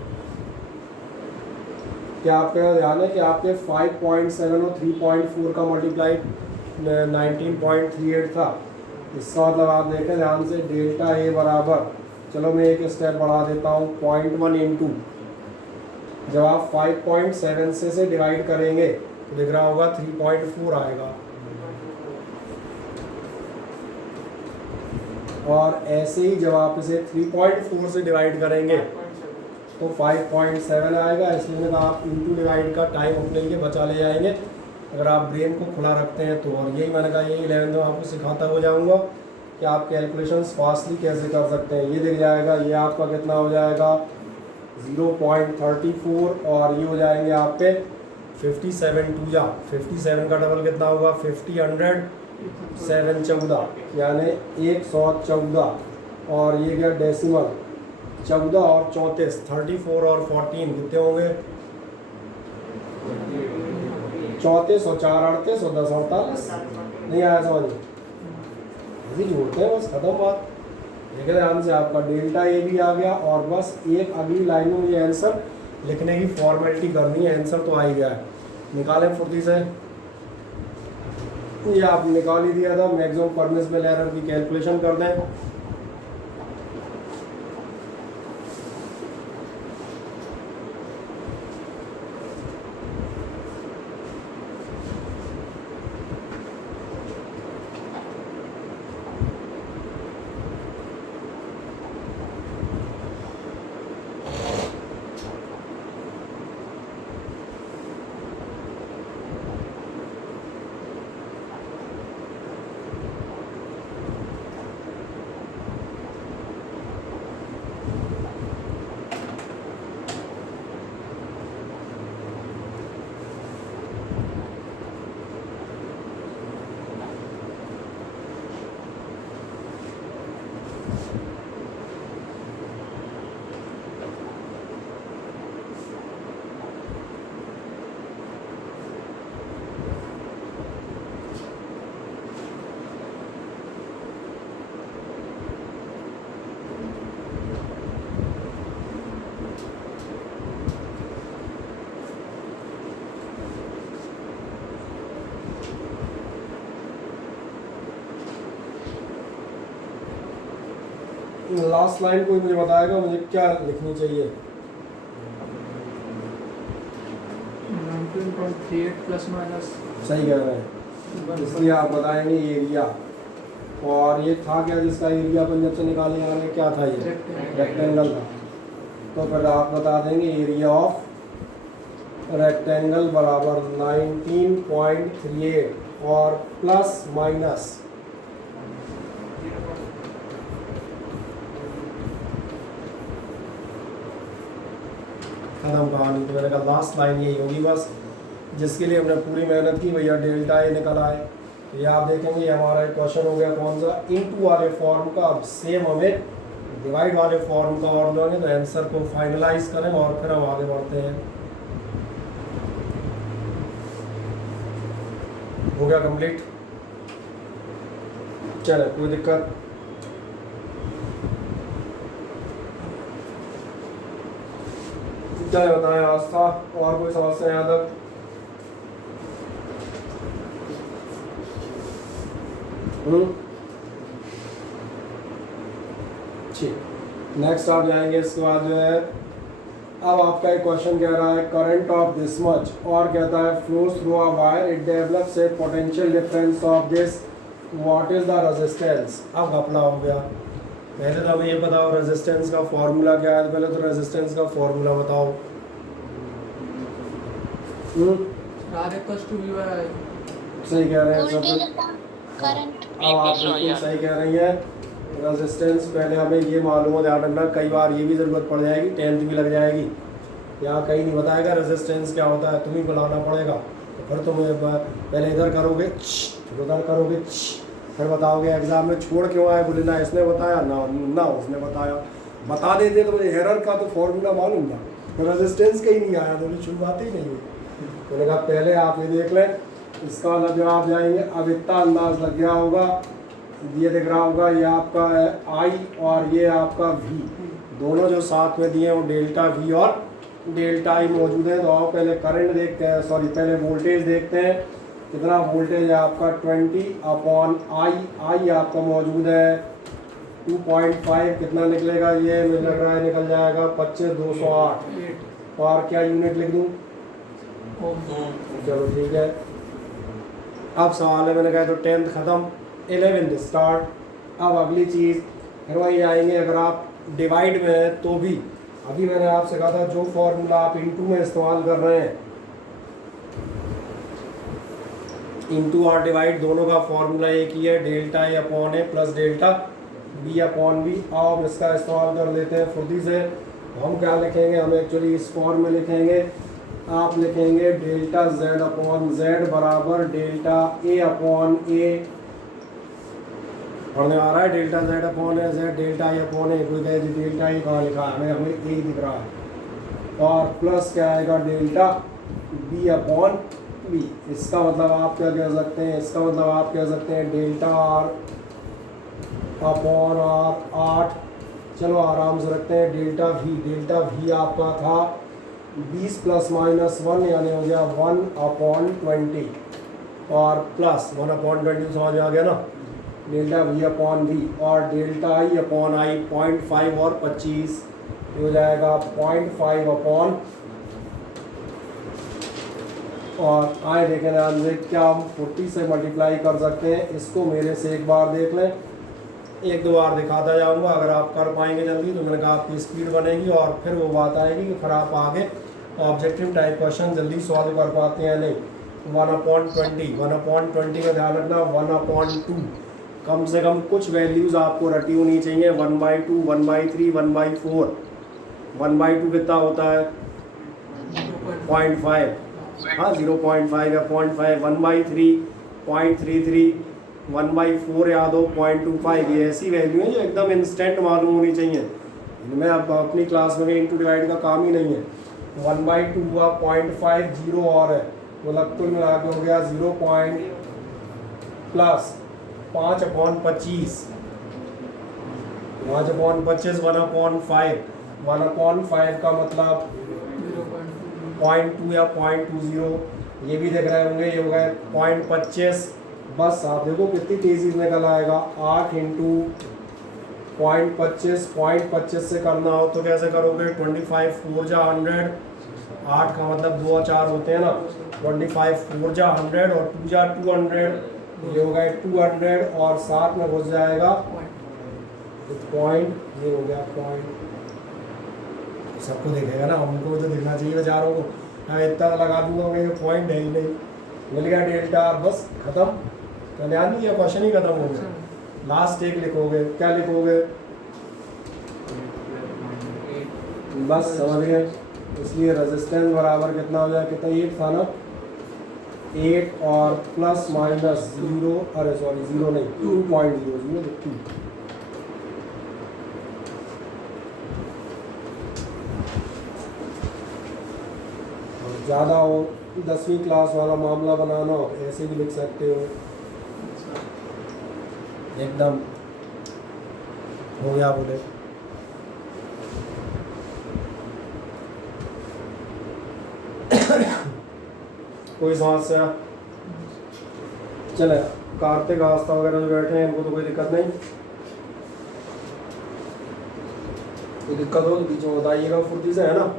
क्या आपका ध्यान है कि आपके 5.7 और 3.4 का मल्टीप्लाई 19.38 था। इसका मतलब आप देखें ध्यान से, डेल्टा ए बराबर, चलो मैं एक स्टेप बढ़ा देता हूँ, 0.1 इंटू, जब आप 5.7 से डिवाइड करेंगे तो दिख रहा होगा 3.4 आएगा। और ऐसे ही जब आप इसे 3.4 से डिवाइड करेंगे तो 5.7 आएगा। इसलिए मैंने कहा आप इंटू डिवाइड का टाइम अपने लिए बचा ले जाएंगे अगर आप ब्रेन को खुला रखते हैं तो। और यही मैंने कहा, यही 11th में आपको सिखाता हो जाऊंगा कि आप कैलकुलेशंस फास्टली कैसे कर सकते हैं। ये दिख जाएगा, ये आपका कितना हो जाएगा 0.34 और ये हो जाएंगे आपके 57 टू जा 57 का डबल कितना होगा 50 100 7 14 यानी 114 और ये क्या डेसिमल 14 और 34 34 और 14 कितने होंगे 34 और 4 38 और 10 48। नहीं आया समझ, ऐसे जोड़ते हैं बस, खत्म बात। देखिए ध्यान से, आपका डेल्टा ए भी आ गया और बस एक अगली लाइन में मुझे आंसर लिखने की फॉर्मेलिटी करनी है, आंसर तो आ ही गया है। निकालें फुर्ती से, ये आपने निकाल ही दिया था। मैक्सिमम परमिसिबल एरर की कैलकुलेशन कर दें। लास्ट लाइन कोई मुझे बताएगा मुझे क्या लिखनी चाहिए? 19.38 प्लस माइनस। सही कह रहे हैं, इसलिए आप बताएंगे एरिया। और ये था क्या जिसका एरिया अपन जब से निकाले आ रहे हैं, क्या था ये? रेक्टेंगल था। तो फिर आप बता देंगे एरिया ऑफ रेक्टेंगल बराबर 19.38 और प्लस माइनस खत्म कहानी। तो मैंने कहा लास्ट लाइन यही होगी बस, जिसके लिए हमने पूरी मेहनत की भैया, डेल्टा ए निकल आए। तो ये आप देखेंगे ये हमारा एक क्वेश्चन हो गया कौन सा, इनटू वाले फॉर्म का। अब सेम हमें डिवाइड वाले फॉर्म का और लेंगे, तो आंसर को फाइनलाइज करें और फिर हम आगे बढ़ते हैं। हो गया कंप्लीट? चलो कोई दिक्कत? चलो बताएं आस्था, और कोई समस्या यहाँ तक? ठीक, नेक्स्ट आप जाएंगे। इसके बाद जो है अब आपका एक क्वेश्चन कह रहा है करंट ऑफ दिस मच, और कहता है flows through a wire, it develops A potential difference of this, what is the resistance. अब घपला हो गया। पहले तो हमें ये बताओ रेजिस्टेंस का फॉर्मूला क्या है। पहले तो रेजिस्टेंस का फॉर्मूला बताओ। सही कह रहे हैं सब। अब आप बिल्कुल सही कह रही हैं। रेजिस्टेंस पहले हमें ये मालूम हो, ध्यान रखना, कई बार ये भी ज़रूरत पड़ जाएगी, 10th भी लग जाएगी। यहाँ कहीं नहीं बताएगा रेजिस्टेंस क्या होता है, तुम्हें बुलाना पड़ेगा। तो फिर तुम पहले इधर करोगे, फिर उधर करोगे, फिर बताओगे एग्जाम में छोड़ क्यों आए, बोले ना इसने बताया ना उसने बताया। बता देते तो मुझे एरर का तो फॉर्मूला मालूम था, तो रेजिस्टेंस का ही नहीं आया, तो शुरुआत ही नहीं हुई। मैंने कहा पहले आप ये देख लें, इसका मतलब जब आप जाएंगे अब इतना अंदाज लग गया होगा, ये दिख रहा होगा, ये आपका है आई और ये आपका वी, दोनों जो साथ में दिए हैं वो डेल्टा वी और डेल्टा आई मौजूद है। तो आप पहले करंट देखते हैं, सॉरी पहले वोल्टेज देखते हैं। कितना वोल्टेज है आपका 20/आई, आई आपका मौजूद है 2.5, कितना निकलेगा ये मुझे लग रहा है निकल जाएगा 25,208। और क्या यूनिट लिख दूँ? चलो ठीक है। अब सवाल है, मैंने कहा तो 10th ख़त्म, 11th स्टार्ट। अब अगली चीज़ फिर वही आएंगे, अगर आप डिवाइड में है तो भी अभी मैंने आपसे कहा था जो फॉर्मूला आप इनटू में इस्तेमाल कर रहे हैं, इनटू और डिवाइड दोनों का फॉर्मूला एक ही है, delta A upon A plus delta B upon B. अब इसका इस्तेमाल कर लेते हैं फुर्ती से। हम क्या लिखेंगे, हम एक्चुअली इस फॉर्म में लिखेंगे, आप लिखेंगे डेल्टा जेड अपॉन जेड बराबर डेल्टा ए अपॉन ए। पढ़ने आ रहा है, delta Z upon A Z delta A upon ए। कोई कहे डेल्टा ए कहाँ लिखा है, हमें ए ही दिख रहा है। और प्लस क्या आएगा डेल्टा बी अपॉन बी। इसका मतलब आप क्या कह सकते हैं, इसका मतलब आप कह सकते हैं डेल्टा आर अपॉन आर 8। चलो आराम से रखते हैं। डेल्टा वी आपका था 20 + -1 यानी हो गया 1/20 और प्लस 1/20 समझ में आ गया ना। डेल्टा वी और डेल्टा आई 0.5 और 25 हो जाएगा 0.5 और आए देखें ध्यान से क्या हम 40 से मल्टीप्लाई कर सकते हैं। इसको मेरे से एक बार देख लें, एक दो बार दिखाता जाऊंगा। अगर आप कर पाएंगे जल्दी तो मैंने कहा आपकी स्पीड बनेगी और फिर वो बात आएगी कि फिर आप आगे ऑब्जेक्टिव टाइप क्वेश्चन जल्दी सॉल्व कर पाते हैं नहीं। 1/20 का ध्यान रखना। 1/2 कम से कम कुछ वैल्यूज़ आपको रटी होनी चाहिए। 1/2, 1/3, 1/4। 1/2 कितना होता है 0.5, हाँ 0.5 या 0.5। 1/3 0.33, 1/4 याद हो 0.25। ये ऐसी वैल्यू है जो एकदम इंस्टेंट मालूम होनी चाहिए। इनमें अब अपनी क्लास में इंटू डिवाइड का काम ही नहीं है। 1/2 हुआ 0.5, 0 और है वो कुल मिला के हो गया 0 प्लस 5/25। 5/25 1/5। 1/5 का मतलब 0.2 या 0.20। ये भी देख रहे होंगे, ये हो गए 0.25। बस आप देखो कितनी तेज़ी से निकल आएगा। 8 × 0.25। 0.25 से करना हो तो कैसे करोगे 25 4 जा 100। 8 का मतलब 2 और 4 होते हैं ना। 25 4 जा 100 और 2 जा 200। ये हो गए 200 और साथ में घुस जाएगा पॉइंट। ये हो गया पॉइंट। सबको दिखेगा ना, हमको तो दिखना चाहिए बेचारों को। हाँ इतना लगा दूंगा मैं, ये पॉइंट है ही नहीं। मिल गया डेल्टा आर, बस खत्म। तो ध्यान नहीं, ये क्वेश्चन ही खत्म हो गया। लास्ट एक लिखोगे, क्या लिखोगे बस समझ गए। इसलिए रेजिस्टेंस बराबर कितना हो जाए, कितना 8 था ना। 8 और प्लस माइनस 0, अरे सॉरी 0 नहीं 2.00 ज़्यादा हो 10वीं क्लास वाला मामला बनाना हो ऐसे भी लिख सकते हो। एकदम हो गया बोले। कोई समस्या? चले कार्तिक आस्था वगैरह जो बैठे हैं इनको तो कोई दिक्कत नहीं। कोई दिक्कत हो तो बीच में बताइएगा फुर्ती से, है ना।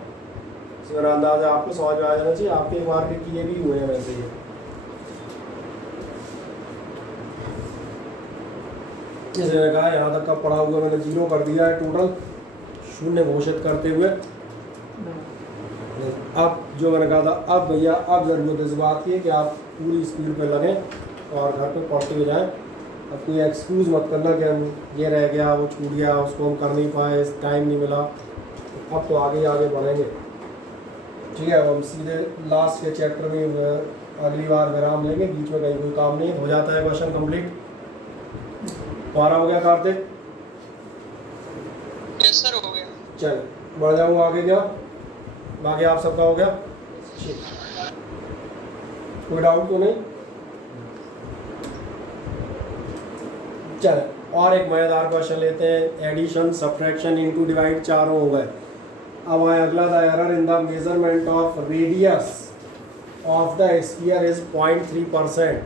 मेरा अंदाज है आपको समझ में आ जाना चाहिए। आपके एक बार के किए भी हुए हैं वैसे ही। इसने कहा यहाँ तक का पढ़ा हुआ मैंने 0 कर दिया है, टोटल 0 घोषित करते हुए। अब जो मैंने कहा था, अब भैया अब ज़रूरत इस बात की है कि आप पूरी स्पीड पे लगें और घर पे पढ़ते हुए जाएं। अब कोई एक्सक्यूज़ मत करना कि हम ये रह गया, वो छूट गया, उसको हम कर नहीं पाए, टाइम नहीं मिला। अब तो आगे बढ़ेंगे, ठीक है। हम सीधे लास्ट के चैप्टर में अगली बार विराम लेंगे, बीच में कहीं कोई काम नहीं हो जाता है। क्वेश्चन कंप्लीट तुम्हारा हो गया कार्तिक? यस सर हो गया। चल बढ़ जाऊँ आगे, क्या बाकी आप सबका हो गया? ठीक, कोई डाउट तो नहीं? चल और एक मज़ेदार क्वेश्चन लेते हैं। एडिशन, सब्ट्रैक्शन, इनटू, डिवाइड चारों हो गए। अब आए अगला था error in the measurement of radius of the sphere is 0.3%।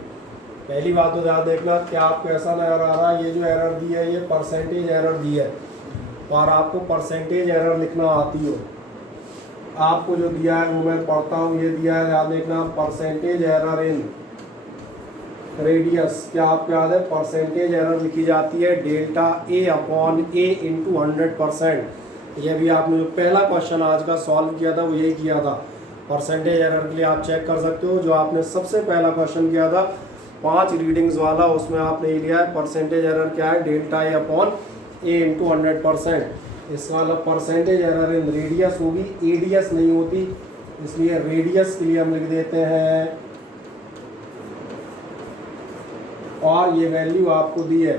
पहली बात तो ध्यान देखना क्या आपको ऐसा ना एरर आ रहा है। ये जो एरर दी है ये परसेंटेज एरर दी है, और आपको परसेंटेज एरर लिखना आती हो। आपको जो दिया है वो मैं पढ़ता हूँ। ये दिया है, ध्यान देखना, परसेंटेज एरर इन रेडियस। क्या आपको याद है परसेंटेज एरर लिखी जाती है डेल्टा A/A × 100%। ये भी आपने जो पहला क्वेश्चन आज का सॉल्व किया था वो यही किया था। परसेंटेज एरर के लिए आप चेक कर सकते हो। जो आपने सबसे पहला क्वेश्चन किया था 5 रीडिंग्स वाला, उसमें आपने ये लिया है परसेंटेज एरर क्या है, डेल्टा A/A × 100%। इसका मतलब परसेंटेज एरर इन रेडियस होगी, एडीएस नहीं होती, इसलिए रेडियस के लिए हम लिख देते हैं। और ये वैल्यू आपको दी है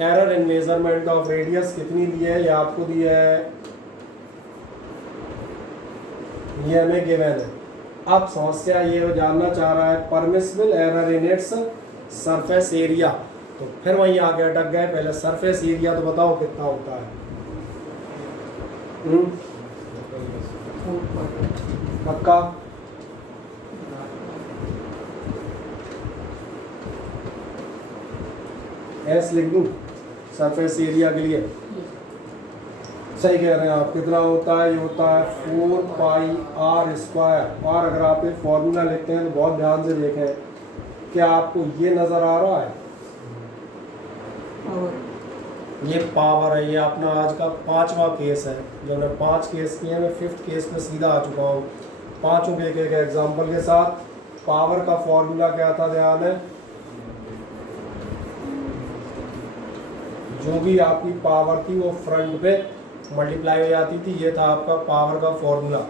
error in measurement of radius कितनी दी है, ये आपको दी है, ये हमें गिवन है। अब समस्या ये जानना चाह रहा है permissible error in its surface area. तो फिर वहीं आके अटक गए। पहले सरफेस एरिया तो बताओ कितना होता है। पक्का? एस लिख दूं सरफेस एरिया के लिए? सही कह रहे हैं आप। कितना होता है? ये होता है 4 पाई आर स्क्वायर। और अगर आप ये फॉर्मूला लिखते हैं तो बहुत ध्यान से देखें, क्या आपको ये नज़र आ रहा है? ये पावर है। ये अपना आज का 5वां केस है। जो हमने 5 केस किए, मैं 5th केस में सीधा आ चुका हूँ, पाँचों के एक एग्जाम्पल के साथ। पावर का फॉर्मूला क्या था? ध्यान है, जो भी आपकी पावर थी वो फ्रंट पे मल्टीप्लाई हो जाती थी। ये था आपका पावर का फॉर्मूला।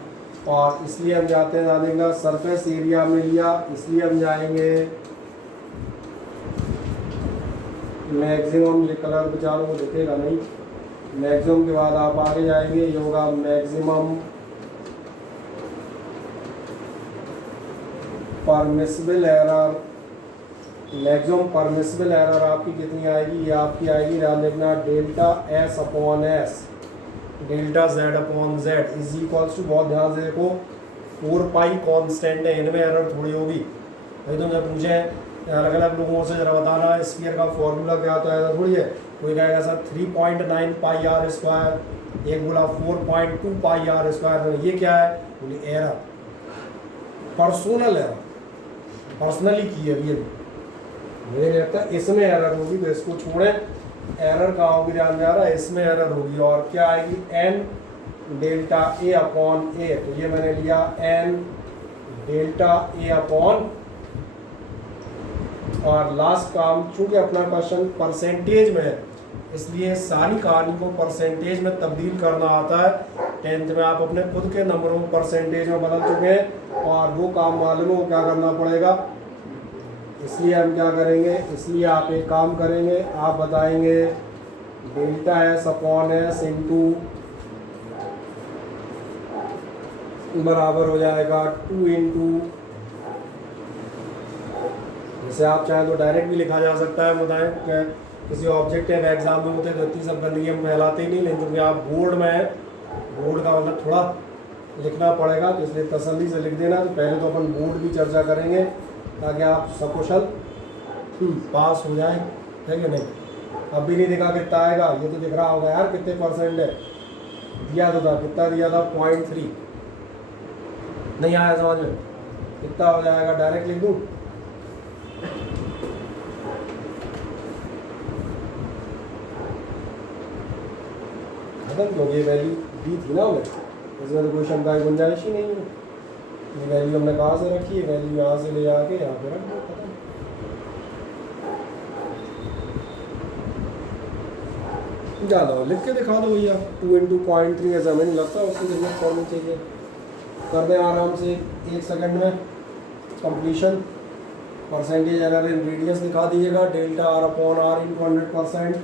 और इसलिए हम जाते हैं जानेंगे सरफेस एरिया में लिया, इसलिए हम जाएंगे मैक्सिमम। कलर बेचारों को दिखेगा नहीं। मैक्सिमम के बाद आप आगे जाएंगे, ये होगा maximum permissible error. Maximum permissible error आपकी कितनी आएगी? ये आपकी आएगी, ध्यान देखना, delta S upon S delta Z upon Z is equals to, बहुत ध्यान से देखो, 4 पाई कांस्टेंट है, इनमें एरर थोड़ी होगी भाई। तुमसे पूछे अलग अलग लोगों से जरा बताना स्फीयर का फॉर्मूला क्या होता है, ऐसा थोड़ी है। कोई कहेगा सर 3.9 पाई आर स्क्वायर, एक बोला 4.2 पाई आर स्क्वायर। ये क्या है? बोले एरर, पर्सनल एरर, पर्सनली की है ये। मुझे नहीं लगता इसमें एरर होगी, तो इसको छोड़ें। एरर कहाँ होगी? ध्यान में आ रहा है, इसमें एरर होगी। और क्या आएगी? एन डेल्टा ए अपॉन ए। तो ये मैंने लिया एन डेल्टा ए अपॉन, और लास्ट काम, चूंकि अपना क्वेश्चन परसेंटेज में है, इसलिए सारी कहानी को परसेंटेज में तब्दील करना आता है। 10th में आप अपने खुद के नंबरों को परसेंटेज में बदल चुके हैं, और वो काम मालूम हो क्या करना पड़ेगा। इसलिए हम क्या करेंगे? इसलिए आप एक काम करेंगे, आप बताएंगे delta S upon S into बराबर हो जाएगा 2 इंटू, जैसे आप चाहें तो डायरेक्ट भी लिखा जा सकता है। बताएं किसी ऑब्जेक्टिव एग्जाम में होते तो इतनी सब गंदगी हम फैलाते ही नहीं, लेकिन क्योंकि आप बोर्ड में हैं, बोर्ड का मतलब थोड़ा लिखना पड़ेगा, तो इसलिए तसल्ली से लिख देना। तो पहले तो अपन बोर्ड की चर्चा करेंगे ताकि आप सकुशल पास हो जाए, है कि नहीं। अब भी नहीं दिखा कितना आएगा, ये तो दिख रहा होगा यार कितने परसेंट है। दिया तो था, कितना दिया था? 0.3। नहीं आया समझ में? कितना हो जाएगा? डायरेक्ट लिख दूँ? खत्म, क्योंकि ये वैल्यू दी थी ना हमें, इसमें तो कोई शंका की गुंजाइश ही नहीं है। ये वैल्यू हमने कहाँ से रखी है? वैल्यू यहाँ से ले जाके यहाँ पे रख दो, खत्म। ज़्यादा लिख के दिखा दो भैया, 2 इंटू 0.3, ऐसा हमें नहीं लगता उसकी जरूरत पड़नी चाहिए। कर दें आराम से 1 सेकंड में completion. Percentage error in radius दिखा दीजिएगा, delta R upon R into 100%।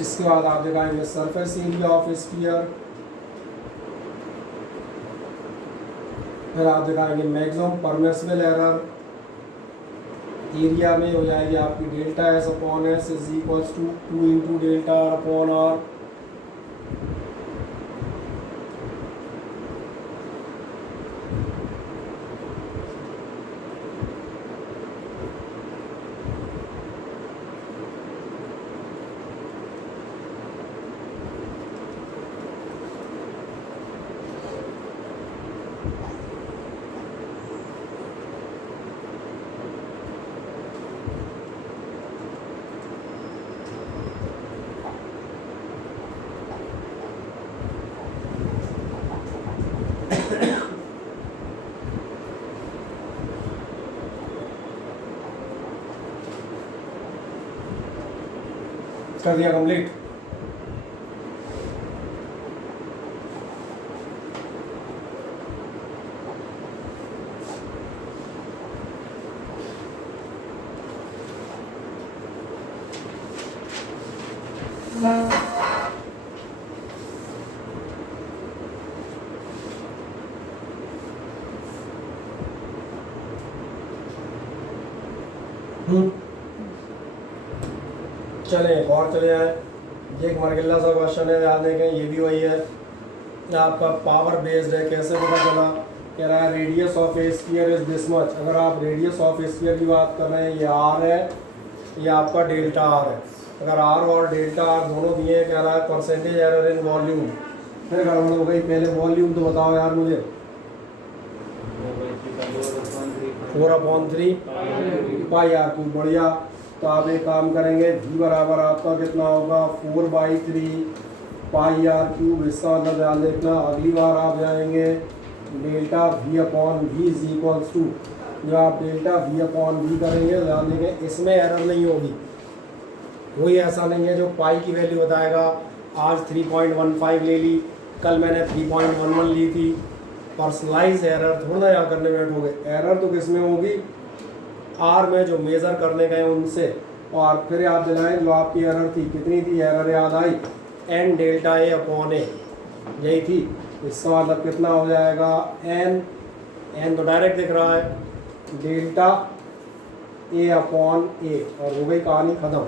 इसके बाद आप दिखाएंगे सरफेस एरिया ऑफ स्फीयर, फिर आप दिखाएंगे मैक्सिमम परमिसिबल एरर। एरिया में हो जाएगी आपकी delta S upon S is equals to 2 into delta R upon R. कर दिया कंप्लीट। चले एक और चले आए। ये एक मरगिल्ला सा क्वेश्चन है, ध्यान देंगे, ये भी वही है। ये आपका पावर बेस्ड है। कैसे पता चला? कह रहा है radius of A sphere is this much. अगर आप रेडियस ऑफ ए स्फीयर की बात कर रहे हैं, ये आर है, ये आपका डेल्टा आर है। अगर आर और डेल्टा आर दोनों दिए हैं, कह रहा है परसेंटेज एरर इन वॉल्यूम। फिर गड़बड़ हो गई। पहले वॉल्यूम तो बताओ यार मुझे। 4/3 पाई आर क्यूब। बढ़िया। तो आप एक काम करेंगे, v बराबर आपका कितना होगा? 4/3 पाई आर क्यूब। इसका मतलब ध्यान देखना, अगली बार आप जाएंगे delta v upon v is equals to, जो आप डेल्टा v अपॉन v करेंगे, ध्यान देंगे इसमें एरर नहीं होगी। कोई ऐसा नहीं है जो पाई की वैल्यू बताएगा। आज 3.15 ले ली, कल मैंने 3.11 ली थी। पर्सनलाइज एरर थोड़ा ना यहाँ करने बैठोगे। एरर तो किस में होगी? आर में जो मेज़र करने गए उनसे। और फिर याद दिलाएं जो आपकी एरर थी, कितनी थी एरर? याद आई, एन डेल्टा ए अपॉन ए, यही थी। इसका मतलब कितना हो जाएगा? एन तो डायरेक्ट दिख रहा है, डेल्टा ए अपॉन ए, और हो गई कहानी ख़त्म।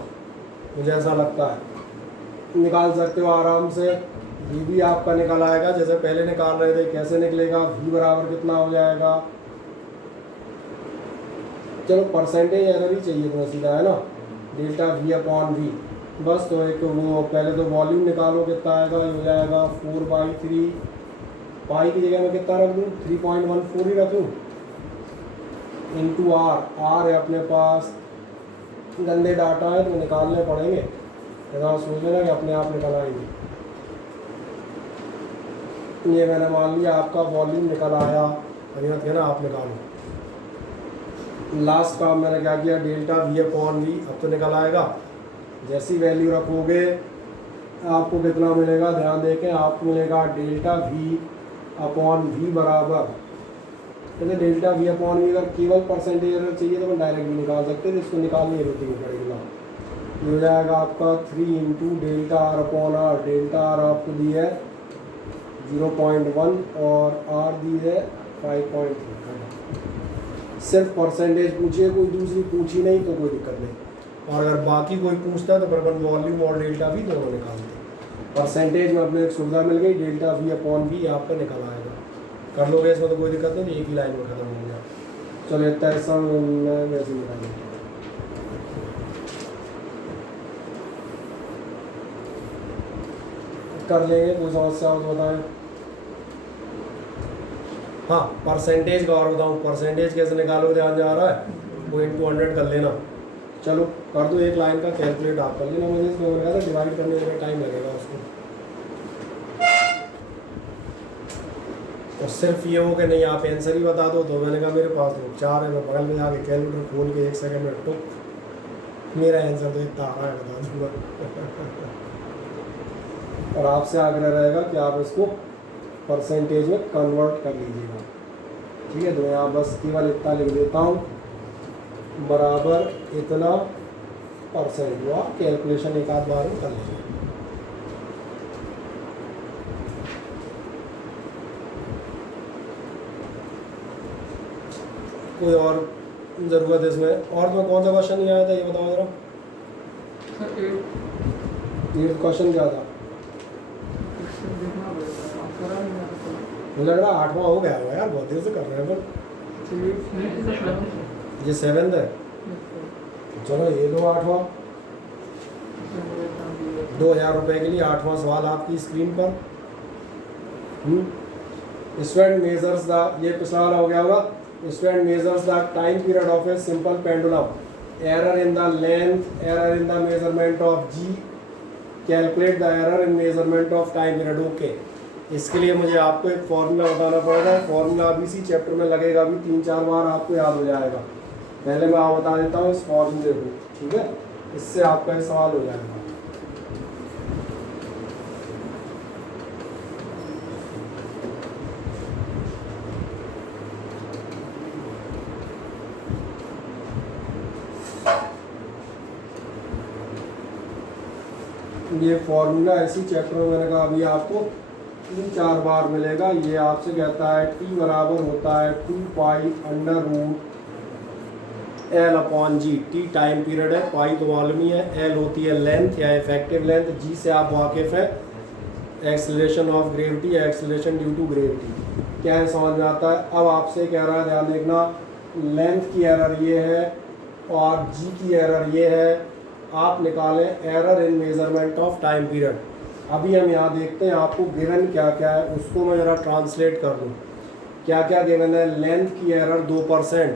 मुझे ऐसा लगता है निकाल सकते हो आराम से। ये भी आपका निकल आएगा जैसे पहले निकाल रहे थे। कैसे निकलेगा? v बराबर कितना हो जाएगा? चलो परसेंटेज एरर ही चाहिए तो सीधा, है ना, डेल्टा v अपॉन v। बस तो एक वो पहले तो वॉल्यूम निकालो, कितना आएगा? ये हो जाएगा 4/3 पाई की जगह में कितना रख दूँ? 3.14 ही रखूँ इंटू आर। आर है अपने पास, गंदे डाटा है तो निकालने पड़ेंगे, ऐसा सोच लेना कि अपने आप निकल आएंगे। ये मैंने मान लिया आपका वॉल्यूम निकल आया। अभी मत कहना आप निकालो। लास्ट काम मैंने क्या किया? Delta v upon v। अब तो निकल आएगा। जैसी वैल्यू रखोगे आपको कितना मिलेगा? ध्यान देखें, आपको मिलेगा डेल्टा v अपॉन v बराबर, जैसे डेल्टा v अपॉन v। अगर केवल परसेंटेज एरर चाहिए तो मैं डायरेक्ट भी निकाल सकते थे, इसको निकालनी जरूरत नहीं पड़ेगी। ये हो जाएगा आपका 3 into delta R upon R. Delta R आपको दी है 0.1 और आर दी है 5.3। सिर्फ परसेंटेज पूछिए, कोई दूसरी पूछी नहीं तो कोई दिक्कत नहीं। और अगर बाकी कोई पूछता है तो फिर अपन वॉल्यूम और डेल्टा भी दोनों निकालते। परसेंटेज में अपने एक सुविधा मिल गई, डेल्टा v अपॉन v आपका निकल आएगा। कर लोगे इसमें तो कोई दिक्कत नहीं, एक ही लाइन में खत्म हो गया। चलो इतना हिस्सा मैं वैसे ही निकाल लेता हूँ। कर लेंगे, कोई समस्या हो तो बताएं। हाँ, परसेंटेज का और बताऊँ, परसेंटेज कैसे निकालोगे? ध्यान जा रहा है, वो इंटू 100 कर लेना। चलो कर दो, एक लाइन का कैलकुलेट आप कर लेना। मुझे इसमें लगा था डिवाइड करने में टाइम लगेगा उसको। और सिर्फ ये हो कि नहीं आप आंसर ही बता दो, तो मैंने कहा मेरे पास तो 4 है, मैं बगल में जाके कैलकुलेटर खोल के 1 सेकंड में टुक मेरा आंसर तो इतना आ रहा है, बता दूँगा। और आपसे आग्रह रहेगा कि आप इसको परसेंटेज में कन्वर्ट कर लीजिएगा, ठीक है। तो मैं यहाँ बस केवल इतना लिख देता हूँ, बराबर इतना परसेंट हुआ। कैलकुलेशन एक आध बार कर लेंगे। कोई और ज़रूरत है इसमें? और तो कौन सा क्वेश्चन नहीं आया था ये बताओ ज़रा। ये क्वेश्चन क्या था? मुझे लग रहा 8वां हो गया होगा यार, बहुत देर से कर रहे हैं। पर ये 7th है। चलो ये लो 8वां। 2000 रुपये के लिए 8वां सवाल आपकी स्क्रीन पर। स्टूडेंट मेजर्स द, ये पिछला वाला हो गया होगा। Student measures the time period of a simple pendulum. Error in the length, error in the measurement of G, calculate the error in measurement of time period. Okay, इसके लिए मुझे आपको एक फॉर्मूला बताना पड़ेगा। फॉर्मूला अभी इसी चैप्टर में लगेगा, अभी 3-4 बार आपको याद हो जाएगा। पहले मैं आपको बता देता हूँ इस फॉर्मूले को, ठीक है, इससे आपका ये सवाल हो जाएगा। ये फॉर्मूला इसी चैप्टर में मैंने कहा अभी आपको 3-4 बार मिलेगा। ये आपसे कहता है t बराबर होता है 2 pi under root L upon G, T time period है, पाई तो मालूम ही है, एल होती है लेंथ या इफेक्टिव लेंथ, जी से आप वाकिफ हैं एक्सेलरेशन ऑफ ग्रेविटी या एक्सेलरेशन ड्यू टू ग्रेविटी। क्या है समझ में आता है। अब आपसे कह रहा है ध्यान देखना, लेंथ की एरर ये है और जी की एरर ये है, आप निकालें error in measurement of time period. अभी हम यहाँ देखते हैं आपको गिवन क्या क्या है, उसको मैं ज़रा ट्रांसलेट कर दूँ। क्या क्या गिवन है, लेंथ की एरर 2%,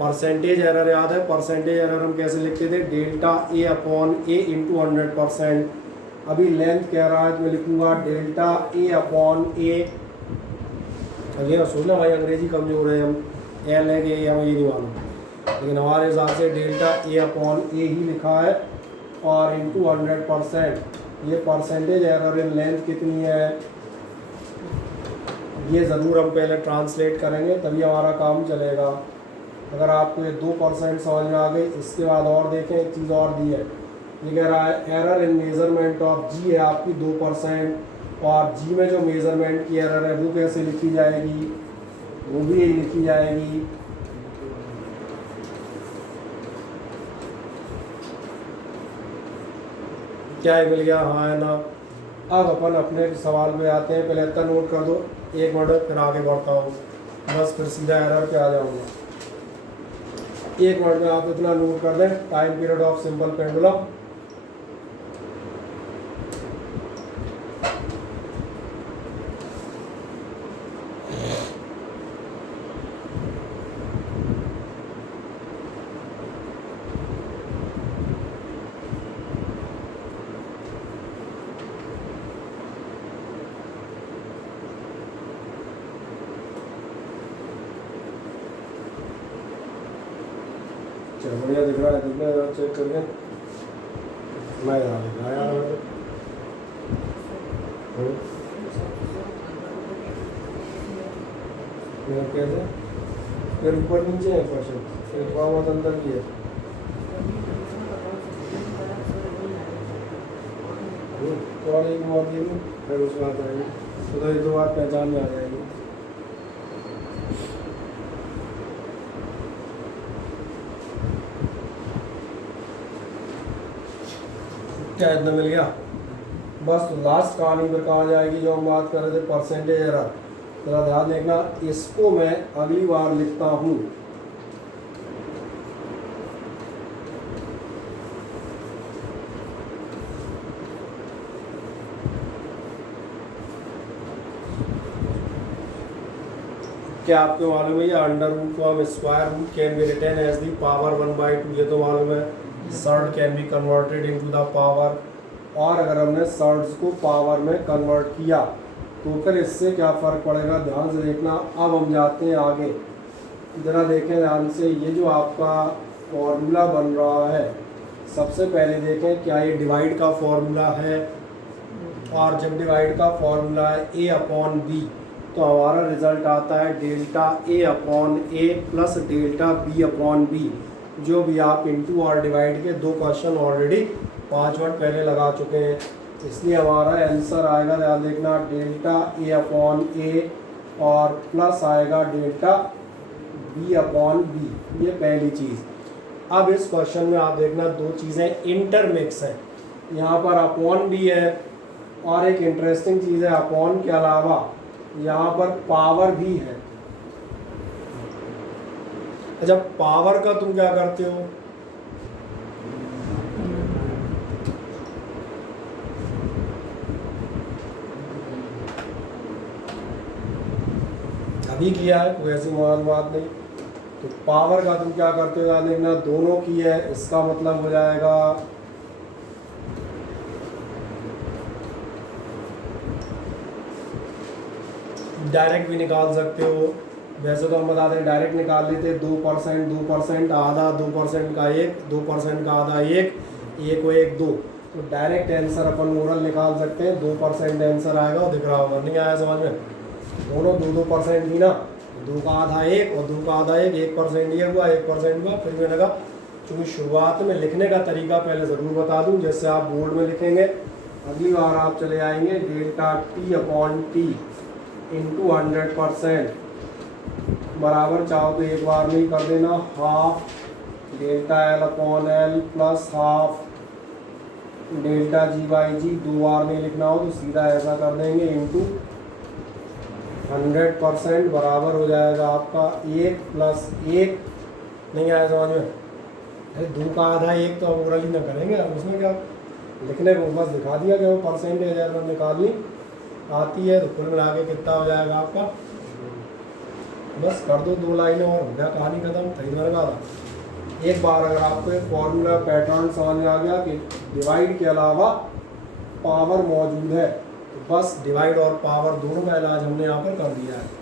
परसेंटेज एरर याद है, परसेंटेज एरर हम कैसे लिखते थे, delta A upon A into 100%। अभी लेंथ कह रहा है तो मैं लिखूँगा डेल्टा ए अपॉन ए, अगर सोचना भाई अंग्रेजी कमजोर है, हम एल है कि ए हमें ये नहीं मालूम, लेकिन हमारे हिसाब से डेल्टा ए अपॉन ए ही लिखा है और इंटू 100%। ये परसेंटेज एरर इन लेंथ कितनी है, ये ज़रूर हम पहले ट्रांसलेट करेंगे तभी हमारा काम चलेगा। अगर आपको ये 2% समझ में आ गई, इसके बाद और देखें एक चीज़ और दी है, ये कह रहा है एरर इन मेज़रमेंट ऑफ जी है आपकी 2%, और जी में जो मेज़रमेंट की एरर है वो कैसे लिखी जाएगी, वो भी यही लिखी जाएगी क्या है, मिल गया, हाँ है ना। अब अपन अपने सवाल पे आते हैं, पहले इतना नोट कर दो, एक मिनट फिर आगे बढ़ता हूँ, बस फिर सीधा एरर पे आ जाऊँगा। एक मिनट में आप इतना नोट कर दें, time period of simple pendulum. चलो बढ़िया दिख रहा है, दिखने चेक करके मैं यहाँ दिख रहा है कैसे, फिर ऊपर नीचे है क्वेश्चन, फिर बहुत अंदर की है, तो और एक बार ये फिर उसमें आता है, तो एक दो बार पहचान में आ जाएगी। क्या इतना मिल गया, बस लास्ट कहानी पर कहा जाएगी जो हम बात कर रहे थे परसेंटेज एरर। जरा ध्यान देखना, इसको मैं अगली बार लिखता हूँ, क्या आपको मालूम है ये अंडर रूट को हम square root can be written as the power 1/2, ये तो मालूम है। Surd can be converted into the power, और अगर हमने सर्ड्स को पावर में कन्वर्ट किया तो फिर इससे क्या फ़र्क पड़ेगा, ध्यान से देखना। अब हम जाते हैं आगे, ज़रा देखें ध्यान से, ये जो आपका फॉर्मूला बन रहा है, सबसे पहले देखें क्या ये डिवाइड का फॉर्मूला है, और जब डिवाइड का फॉर्मूला है ए अपॉन बी, तो हमारा रिजल्ट आता है delta A upon A plus delta B upon B, जो भी आप इंटू और डिवाइड के दो क्वेश्चन ऑलरेडी 5 मिनट पहले लगा चुके हैं, इसलिए हमारा आंसर आएगा, ध्यान देखना, डेल्टा ए अपॉन ए और प्लस आएगा डेल्टा बी अपॉन बी, ये पहली चीज़। अब इस क्वेश्चन में आप देखना दो चीज़ें इंटरमिक्स हैं, यहाँ पर अपॉन भी है और एक इंटरेस्टिंग चीज़ है, अपॉन के अलावा यहाँ पर पावर भी है। अच्छा, पावर का तुम क्या करते हो, अभी किया है, कोई ऐसी महान बात नहीं। तो पावर का तुम क्या करते हो, याद देखना, दोनों की है, इसका मतलब हो जाएगा डायरेक्ट भी निकाल सकते हो, वैसे तो हम बता दें डायरेक्ट निकाल लेते 2% आधा, 2% का एक, 2% का आधा एक, एक को एक 2, तो डायरेक्ट आंसर अपन ओरल निकाल सकते हैं, 2% आंसर आएगा, वो दिख रहा होगा, नहीं आया समझ में, दोनों 2% ही ना, 2 का आधा एक और 2 का आधा एक, 1% ये हुआ, 1% हुआ। फिर मैंने कहा चूँकि शुरुआत में लिखने का तरीका पहले ज़रूर बता दूँ, जैसे आप बोर्ड में लिखेंगे, अगली बार आप चले आएंगे delta T upon T into 100% बराबर, चाहो तो एक बार में ही कर देना, half delta L upon L plus half delta G by G, 2 बार नहीं लिखना हो तो सीधा ऐसा कर देंगे इंटू 100% बराबर हो जाएगा आपका 1 प्लस 1। नहीं आया समझ में? अरे 2 का आधा 1 तो अब ओरली ना करेंगे, अब उसमें क्या लिखने को बस दिखा दिया कि वो परसेंटेज एरर निकालनी आती है, तो कुल मिला के कितना हो जाएगा आपका, बस कर दो 2 लाइनें और हो गया, कहानी खत्म। सही मेरे का एक बार अगर आपको एक फॉर्मूला पैटर्न समझ में आ गया कि डिवाइड के अलावा पावर मौजूद है, तो बस डिवाइड और पावर दोनों का इलाज हमने यहाँ पर कर दिया है।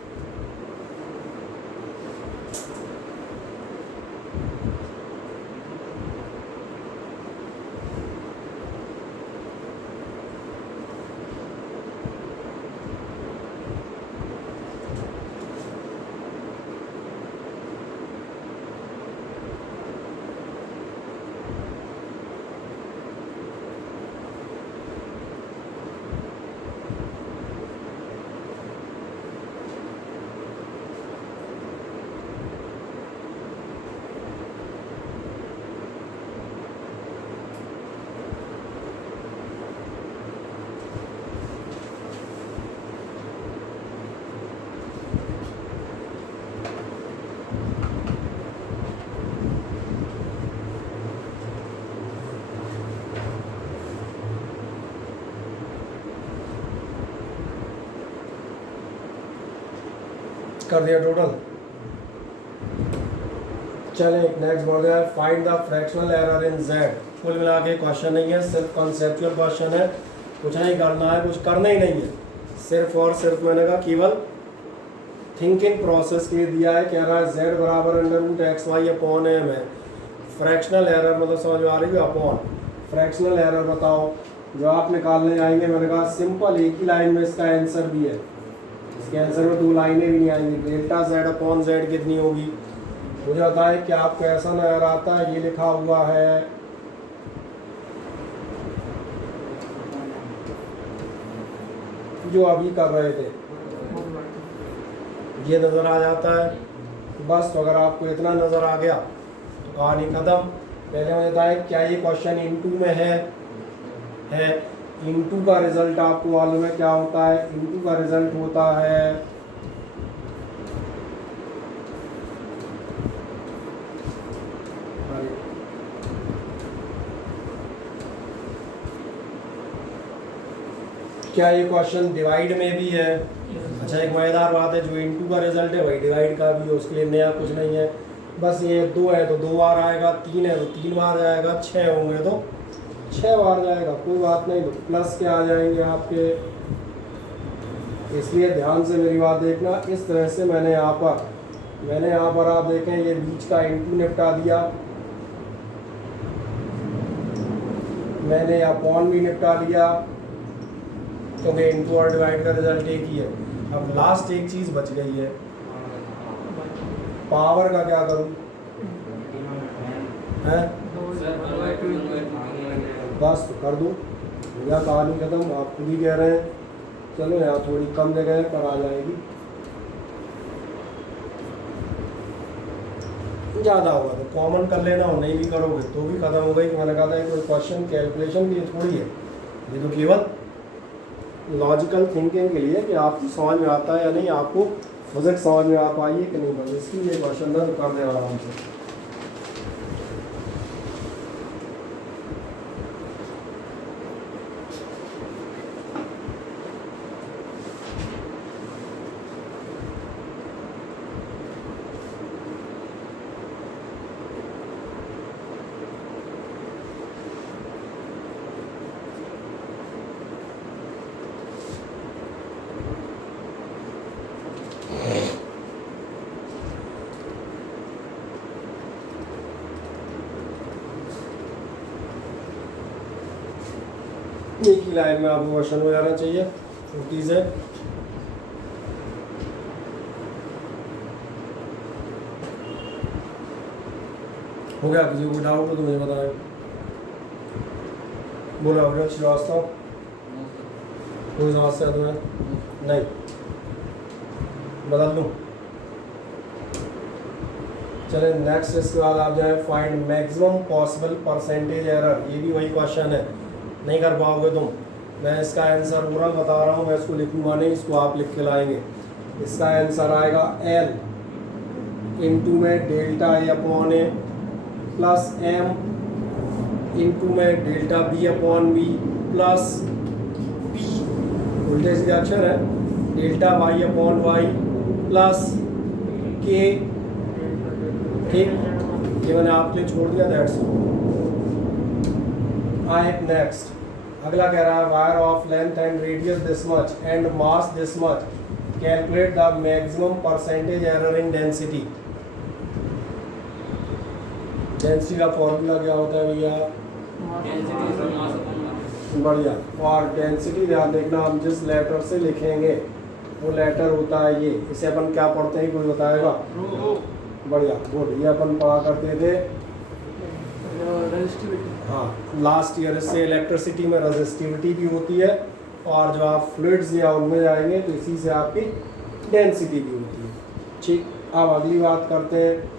कर दिया टोटल। चलें नेक्स्ट बढ़ जाए, find the fractional error in Z. कुल मिला के क्वेश्चन नहीं है, सिर्फ कॉन्सेप्चुअल क्वेश्चन है, कुछ नहीं करना है, कुछ करना ही नहीं है, सिर्फ और सिर्फ मैंने कहा केवल थिंकिंग प्रोसेस के दिया है। कह रहा है जेड बराबर under root X Y upon M है। फ्रैक्शनल एरर मतलब समझ में आ रही है, अपॉन फ्रैक्शनल एरर बताओ जो आप निकालने जाएंगे। मैंने कहा सिंपल एक ही लाइन में इसका आंसर भी है, इसके आंसर में 2 लाइनें भी नहीं आएंगी। डेल्टा जेड अपॉन जेड कितनी होगी मुझे बताए कि आपको ऐसा नजर आता है, ये लिखा हुआ है जो अभी कर रहे थे, ये नज़र आ जाता है बस। तो अगर आपको इतना नज़र आ गया तो कहानी खत्म। पहले मुझे बताया क्या ये क्वेश्चन इनटू में है। इनटू का रिजल्ट आपको मालूम है क्या होता है? इनटू का रिजल्ट होता है क्या ये क्वेश्चन डिवाइड में भी है? अच्छा एक मज़ेदार बात है, जो इनटू का रिजल्ट है वही डिवाइड का भी है, उसके लिए नया कुछ नहीं है। बस ये 2 है तो 2 बार आएगा, 3 है तो 3 बार जाएगा, 6 होंगे तो 6 बार जाएगा, कोई बात नहीं। तो प्लस के आ जाएंगे आपके, इसलिए ध्यान से मेरी बात देखना। इस तरह से मैंने यहाँ पर आप देखें ये बीच का इनटू निपटा दिया, मैंने अपॉन भी निपटा लिया, क्योंकि इनटू और डिवाइड का रिजल्ट एक ही है। अब लास्ट एक चीज़ बच गई है, पावर का क्या करूँ है? बस तो कर दूँ, भैया कहानी खत्म। आप खुद ही कह रहे हैं, चलो यहाँ थोड़ी कम जगह है पर आ जाएगी, ज़्यादा होगा तो कॉमन कर लेना, और नहीं भी करोगे तो भी खत्म हो गई। मैंने कहा था कोई क्वेश्चन कैलकुलेशन के लिए थोड़ी है, ये तो केवल लॉजिकल थिंकिंग के लिए कि आपको समझ में आता है या नहीं, आपको फिजिक्स समझ में आ पाई है कि नहीं, बस इसकी ये क्वेश्चन था, तो कर दे आराम से। एक ही लाइन में आपको क्वेश्चन हो जाना चाहिए, छोटी से। हो गया? किसी को डाउट हो तो मुझे बताएं। बोला अभिनव श्रीवास्तव, कोई समस्या तुम्हें? नहीं, बदल लूँ? चले नेक्स्ट, इसके बाद आप जाए find maximum possible percentage error. ये भी वही क्वेश्चन है, नहीं कर पाओगे तुम। मैं इसका आंसर पूरा बता रहा हूँ, मैं इसको लिखूंगा नहीं, इसको आप लिख के लाएंगे। इसका आंसर आएगा एल इंटू में delta A upon A plus M into में delta B upon B plus P, उल्टे सीधे अक्षर है, delta Y upon Y plus K. ठीक, ये मैंने आपके लिए छोड़ दिया, दैट्स आए नेक्स्ट। अगला कह रहा है wire of length and radius this much and mass this much, calculate the maximum percentage error in density. Density का फॉर्मूला क्या होता है भैया? बढ़िया। और डेंसिटी ध्यान देखना, हम जिस लेटर से लिखेंगे वो लेटर होता है ये, इसे अपन क्या पढ़ते हैं, कोई बताएगा? बढ़िया, गुड। ये अपन पढ़ा करते थे हाँ लास्ट ईयर। इससे इलेक्ट्रिसिटी में रेजिस्टिविटी भी होती है, और जो आप फ्लूइड्स या उनमें जाएंगे तो इसी से आपकी डेंसिटी भी होती है। ठीक, अब अगली बात करते हैं।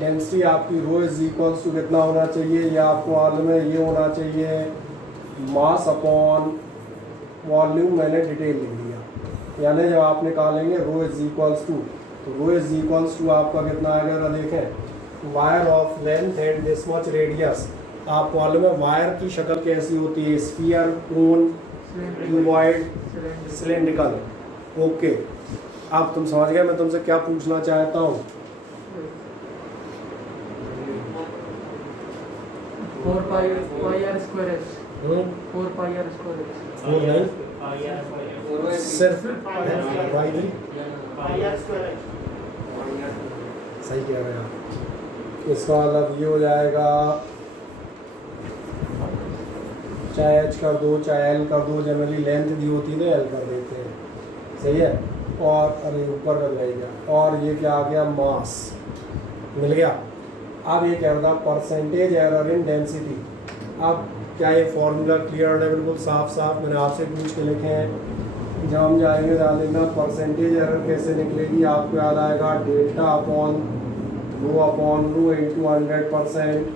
डेंसिटी आपकी रो इज इक्वल्स टू कितना होना चाहिए? या आपको मालूम है ये होना चाहिए मास अपॉन वॉल्यूम। मैंने डिटेल लिख दिया, यानी जब आप निकालेंगे रो इज इक्वल्स टू, तो रो इज इक्वल्स टू आपका कितना आएगा? देखें, wire of length and this much radius. आप मालूम है वायर की शक्ल कैसी होती है? स्फीयर, कोन, क्यूबॉइड, सिलेंड्रिकल। ओके, अब तुम समझ गए मैं तुमसे क्या पूछना चाहता हूँ? 4 pi R square H, 4 pi R square H, वो नहीं, सिर्फ सही कह रहे हैं आप। इसका मतलब ये हो जाएगा, चाहे एच कर दो चाहे एल कर दो, जनरली लेंथ दी होती है तो एल कर देते हैं, सही है। और अरे ऊपर कर जाएगा, और ये क्या आ गया? मास मिल गया। अब ये कह रहा था परसेंटेज एरर इन डेंसिटी। अब क्या ये फॉर्मूला क्लियर है? बिल्कुल साफ साफ मैंने आपसे पूछ के लिखे हैं। जब हम जाएंगे ध्यान देना, परसेंटेज एरर कैसे निकलेगी? आपको याद आएगा डेल्टा अपॉन रो इंटू 100%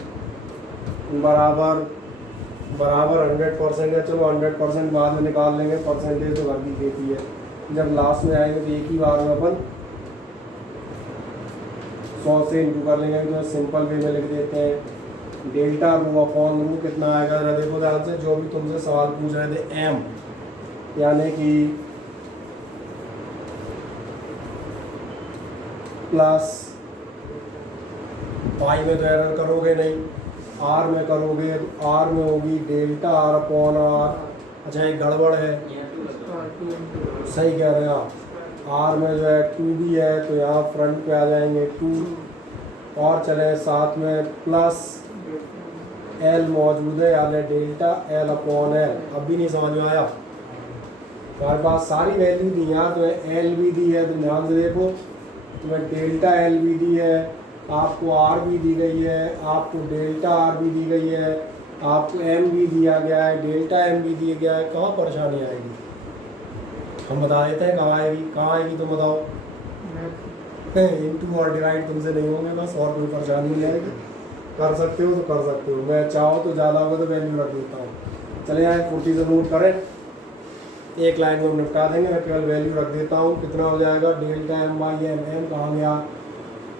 बराबर 100% है। चलो 100% बाद में निकाल लेंगे, परसेंटेज तो बाकी देती है। जब लास्ट में आएंगे तो एक ही बार में अपन 100 से इंटू कर लेंगे, तो सिंपल वे में लिख देते हैं डेल्टा रो अपॉन रो कितना आएगा? जरा देखो ध्यान से, जो भी तुमसे सवाल पूछ रहे थे, एम यानी कि प्लस पाई में तो एरर करोगे नहीं, आर में करोगे तो आर में होगी डेल्टा आर अपॉन आर। अच्छा एक गड़बड़ है, सही कह रहे हैं आप, आर में जो है 2 भी है तो यहाँ फ्रंट पे आ जाएंगे 2, और चले साथ में प्लस एल मौजूद है, यानी डेल्टा एल अपॉन एल। अब भी नहीं समझ में आया? हमारे पास सारी वैल्यू दी, यहाँ तो एल भी दी है, तो ध्यान से देखो, तुम्हें डेल्टा एल भी दी है, आपको आर भी दी गई है, आपको डेल्टा आर भी दी गई है, आपको एम भी दिया गया है, डेल्टा एम भी दिया गया है। कहाँ परेशानी आएगी? हम बता देते हैं कहाँ आएगी। कहाँ आएगी तुम बताओ? इनटू और डिवाइड तुमसे नहीं होंगे बस, और कोई परेशानी नहीं आएगी। कर सकते हो तो कर सकते हो, मैं चाहो तो ज़्यादा होगा तो वैल्यू रख देता हूँ। चले यहाँ 40 से नोट करें, एक लाइन में हम निपटा देंगे। मैं केवल वैल्यू रख देता हूँ, कितना हो जाएगा? Delta M by M. M कहाँ गया?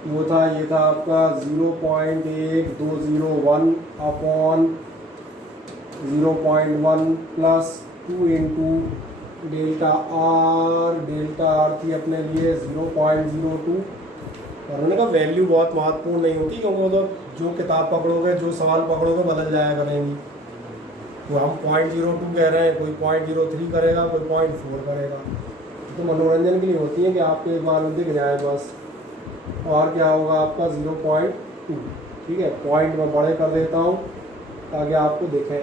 वो था, ये था आपका 0.1201 upon 0.1 plus 2 into delta R थी अपने लिए 0.02। और उन्होंने कहा वैल्यू बहुत महत्वपूर्ण नहीं होती, क्योंकि वो तो जो किताब पकड़ोगे, जो सवाल पकड़ोगे बदल जाया करेंगी। तो हम 0.02 कह रहे हैं, कोई 0.03 करेगा, कोई 0.4 करेगा। तो मनोरंजन के लिए होती है कि आपको एक बार में दिख जाए बस। और क्या होगा आपका 0.2। ठीक है, पॉइंट में बड़े कर देता हूँ ताकि आपको दिखे।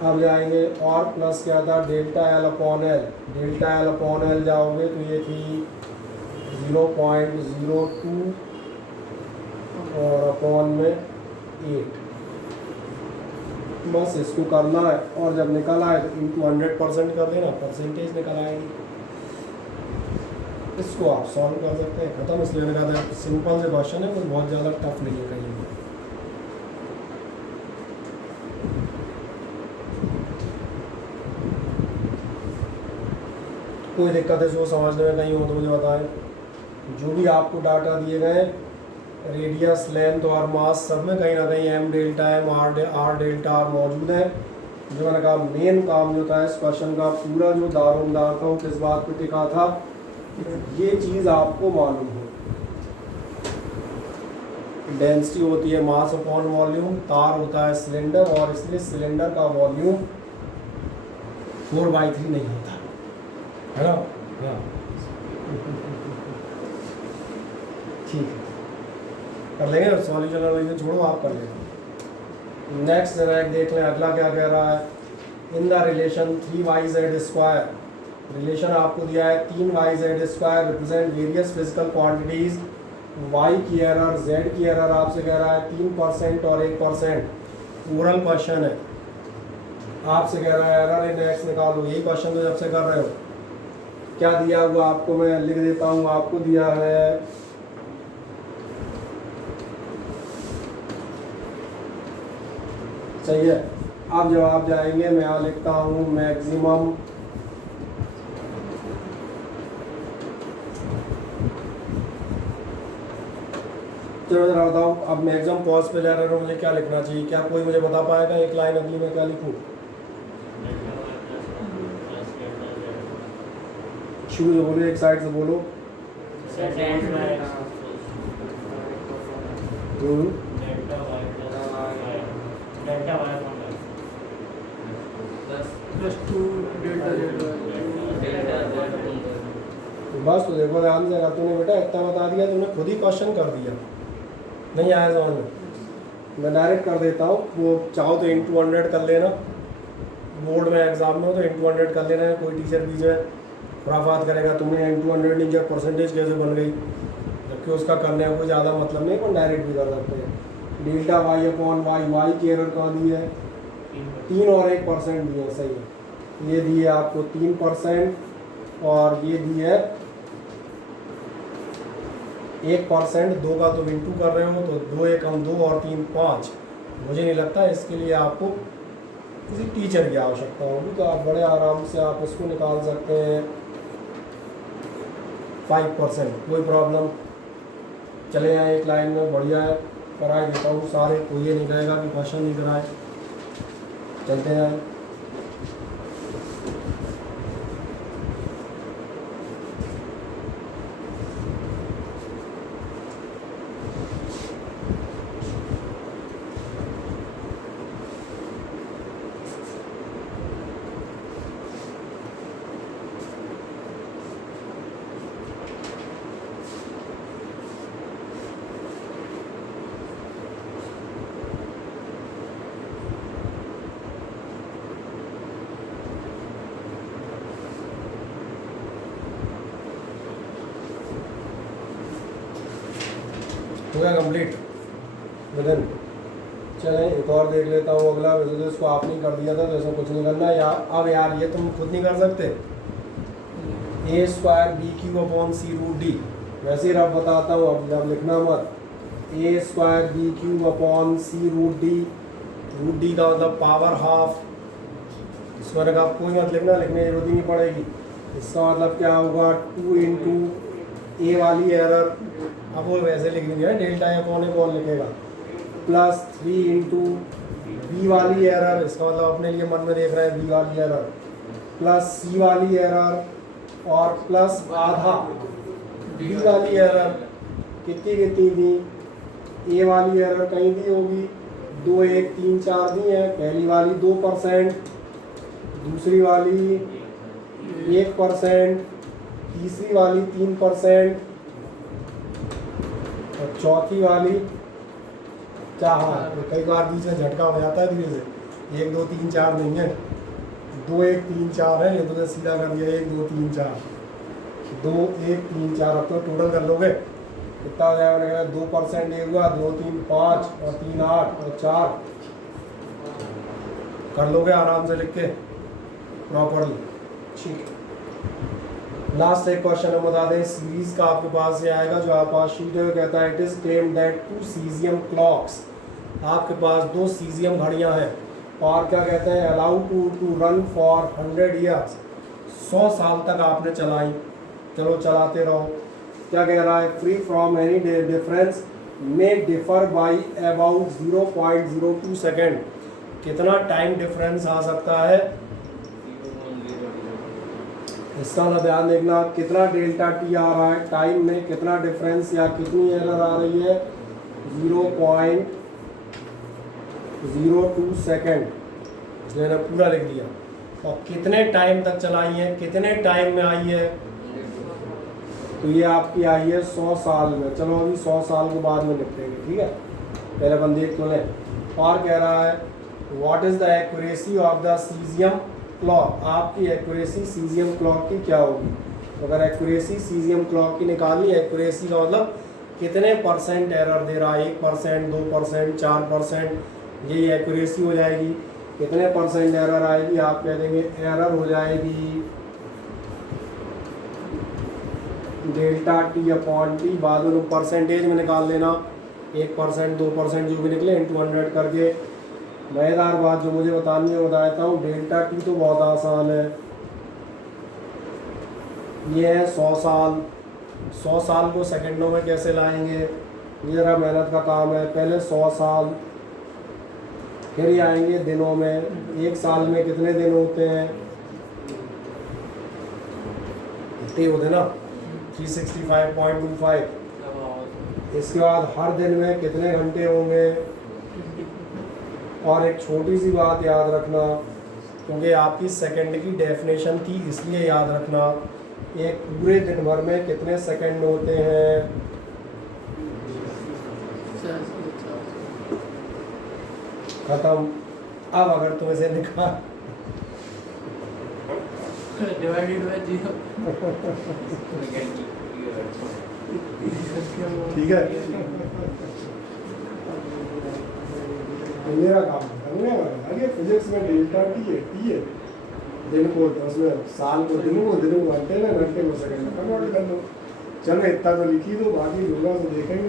अब जाएंगे और प्लस क्या था? Delta L upon L. Delta L upon L जाओगे तो ये थी 0.02 और अपॉन में 8। बस इसको करना है, और जब निकल आए तो इंटू 100% कर देना, परसेंटेज निकल आएगी। इसको आप सॉल्व कर सकते हैं, ख़त्म। इसलिए मैंने कहा था सिंपल से क्वेश्चन है, कोई बहुत ज़्यादा टफ नहीं है कहीं भी। कोई दिक्कत है जो समझने में नहीं हो तो मुझे बताएं। जो भी आपको डाटा दिए गए रेडियस, लेंथ और मास, सब में कहीं ना कहीं M delta M R delta R मौजूद है। जो मैंने कहा मेन काम जो था इस क्वेश्चन का, पूरा जो दारोमदार था वो किस बात पे टिका था, ये चीज़ आपको मालूम हो। डेंसिटी होती है मास अपॉन वॉल्यूम, तार होता है सिलेंडर, और इसलिए सिलेंडर का वॉल्यूम 4/3 नहीं होता है ना। हाँ ठीक है, कर लेंगे। सॉल्यूशन और छोड़ो, आप कर लेंगे। नेक्स्ट जरा एक देख लें, अगला क्या कह रहा है। In the relation 3yz², relation आपको दिया है 3yz² represent various physical quantities. y की एरर, z की एरर आपसे कह रहा है 3% और 1%। ओरल क्वेश्चन है, आपसे कह रहा है एरर इन x निकालो। यही क्वेश्चन तो जब से कर रहे हो। क्या दिया हुआ आपको, मैं लिख देता हूँ। आपको दिया है सही है। आप जवाब जाएंगे, मैं यहाँ लिखता हूँ मैक्सिमम चलो जरा बताओ। अब मैक्सिमम कॉस्ट पे जा रहे हो, मुझे क्या लिखना चाहिए? क्या कोई मुझे बता पाएगा एक लाइन अगली में क्या लिखूँ? शुरू से बोलो, एक साइड से बोलो। बस तो देखो ध्यान से, अगर तूने बेटा इतना बता दिया, तूने खुद ही क्वेश्चन कर दिया। नहीं आया समझ में? मैं डायरेक्ट कर देता हूँ। वो चाहो तो इंटू 100 कर लेना, बोर्ड में एग्जाम में हो तो इंटू 100 कर लेना है। कोई टीचर बीच में खुराफात करेगा तुमने इंटू 100 नहीं किया, परसेंटेज कैसे बन गई, जबकि उसका करने का कोई ज़्यादा मतलब नहीं, पर डायरेक्ट भी कर सकते हैं। Delta Y upon Y, Y की एरर कहाँ दी है? 3 और 1% दिए, सही है। ये दिए आपको 3% और ये दी है 1%। 2 का तो इंटू कर रहे हो तो 2 1 हम 2 और 3 5। मुझे नहीं लगता इसके लिए आपको किसी टीचर की आवश्यकता होगी, तो आप बड़े आराम से आप इसको निकाल सकते हैं 5%, कोई प्रॉब्लम। चले जाए एक लाइन में, बढ़िया है। कराए देता हूँ सारे, कोई ये नहीं कहेगा कि क्वेश्चन नहीं कराए। चलते हैं। हो गया कंप्लीट विदिन। चलें एक और देख लेता हूँ अगला। वैसे तो इसको आपने कर दिया था, तो इसमें कुछ नहीं करना है। अब यार ये तुम खुद नहीं कर सकते। a² BQ अपॉन C√D, वैसे ही रब बताता हूँ, अब जब लिखना मत। a² BQ upon C√D, √D का मतलब पावर हाफ। इसको मैंने कहा कोई मत लिखना, लिखने की जरूरत ही नहीं पड़ेगी। इसका मतलब क्या होगा? 2 इंटू ए वाली एरर, अब वो वैसे लिख देंगे डेल्टा या कौन लिखेगा, प्लस 3 इंटू बी वाली एरर। इसका मतलब अपने लिए मन में देख रहे हैं बी वाली एरर, प्लस सी वाली एरर, और प्लस आधा बी वाली एरर। कितनी दी? ए वाली एरर कहीं दी होगी, 2 1 3 4 दी है। पहली वाली 2%, दूसरी वाली 1%, तीसरी वाली 3%, और चौथी वाली तो कई बार बीच में झटका हो जाता है धीरे से। 1 2 3 4 नहीं है, 2 1 3 4 है। ये तो सीधा कर दिया 1 2 3 4, 2 1 3 4। अब तो टोटल कर लोगे कितना हो जाएगा? 2% ये हुआ, 2 3 5 और 3 8 और 4 कर लोगे आराम से लिख के प्रॉपरली। ठीक है, लास्ट एक क्वेश्चन हम बता दें सीरीज का आपके पास ये आएगा जो आप पास शीट है, कहता है it is claim that 2 caesium clocks, आपके पास 2 सीजियम घड़ियां हैं और क्या कहते हैं allow to run for 100 years, 100 साल तक आपने चलाई, चलो चलाते रहो। क्या कह रहा है फ्री फ्रॉम एनी डिफरेंस में डिफर बाई अबाउट 0.02 सेकेंड, कितना टाइम डिफरेंस आ सकता है इसका ना ध्यान देखना, कितना डेल्टा टी आ रहा है टाइम में, कितना डिफरेंस या कितनी एरर आ रही है 0.02 सेकेंड, मैंने पूरा लिख दिया। और कितने टाइम तक चलाई है, कितने टाइम में आई है, तो ये आपकी आई है 100 साल में। चलो अभी 100 साल के बाद में निपटेंगे, ठीक है, पहले बंदे तो लें। और कह रहा है what is the accuracy of the caesium clock, आपकी एक्यूरेसी सीजियम क्लॉक की क्या होगी। तो अगर एक्यूरेसी सीजियम क्लॉक की निकालनी, एक्यूरेसी का मतलब कितने परसेंट एरर दे रहा है, 1%, 2%, 4%, यही एक्यूरेसी हो जाएगी। कितने परसेंट एरर आएगी, आप कह देंगे एरर हो जाएगी डेल्टा टी अपॉन टी, बाद में परसेंटेज में निकाल लेना, 1%, 2% जो भी निकले इंटू 100 करके। मज़ेदार बात जो मुझे बतानी है बता देता हूँ, डेल्टा टी तो बहुत आसान है, ये है 100 साल, 100 साल को सेकंडों में कैसे लाएंगे, ये ज़रा मेहनत का काम है। पहले 100 साल, फिर ये आएंगे दिनों में, एक साल में कितने दिन होते हैं, इतने होते ना 365.25। इसके बाद हर दिन में कितने घंटे होंगे। और एक छोटी सी बात याद रखना, क्योंकि आपकी सेकंड की डेफिनेशन थी इसलिए याद रखना, एक पूरे दिन भर में कितने सेकंड होते हैं। खत्म। अब अगर तुम इसे निकाल डिवाइडेड बाय 0, ठीक है, मेरा काम करने वाला है। फिजिक्स में डेल्टा टी है दिन को, उसमें साल को दिन को घंटे में, घंटे को सेकंड में कन्वर्ट कर लो। चलो इतना तो लिखी दो, बाकी होगा तो देखेंगे।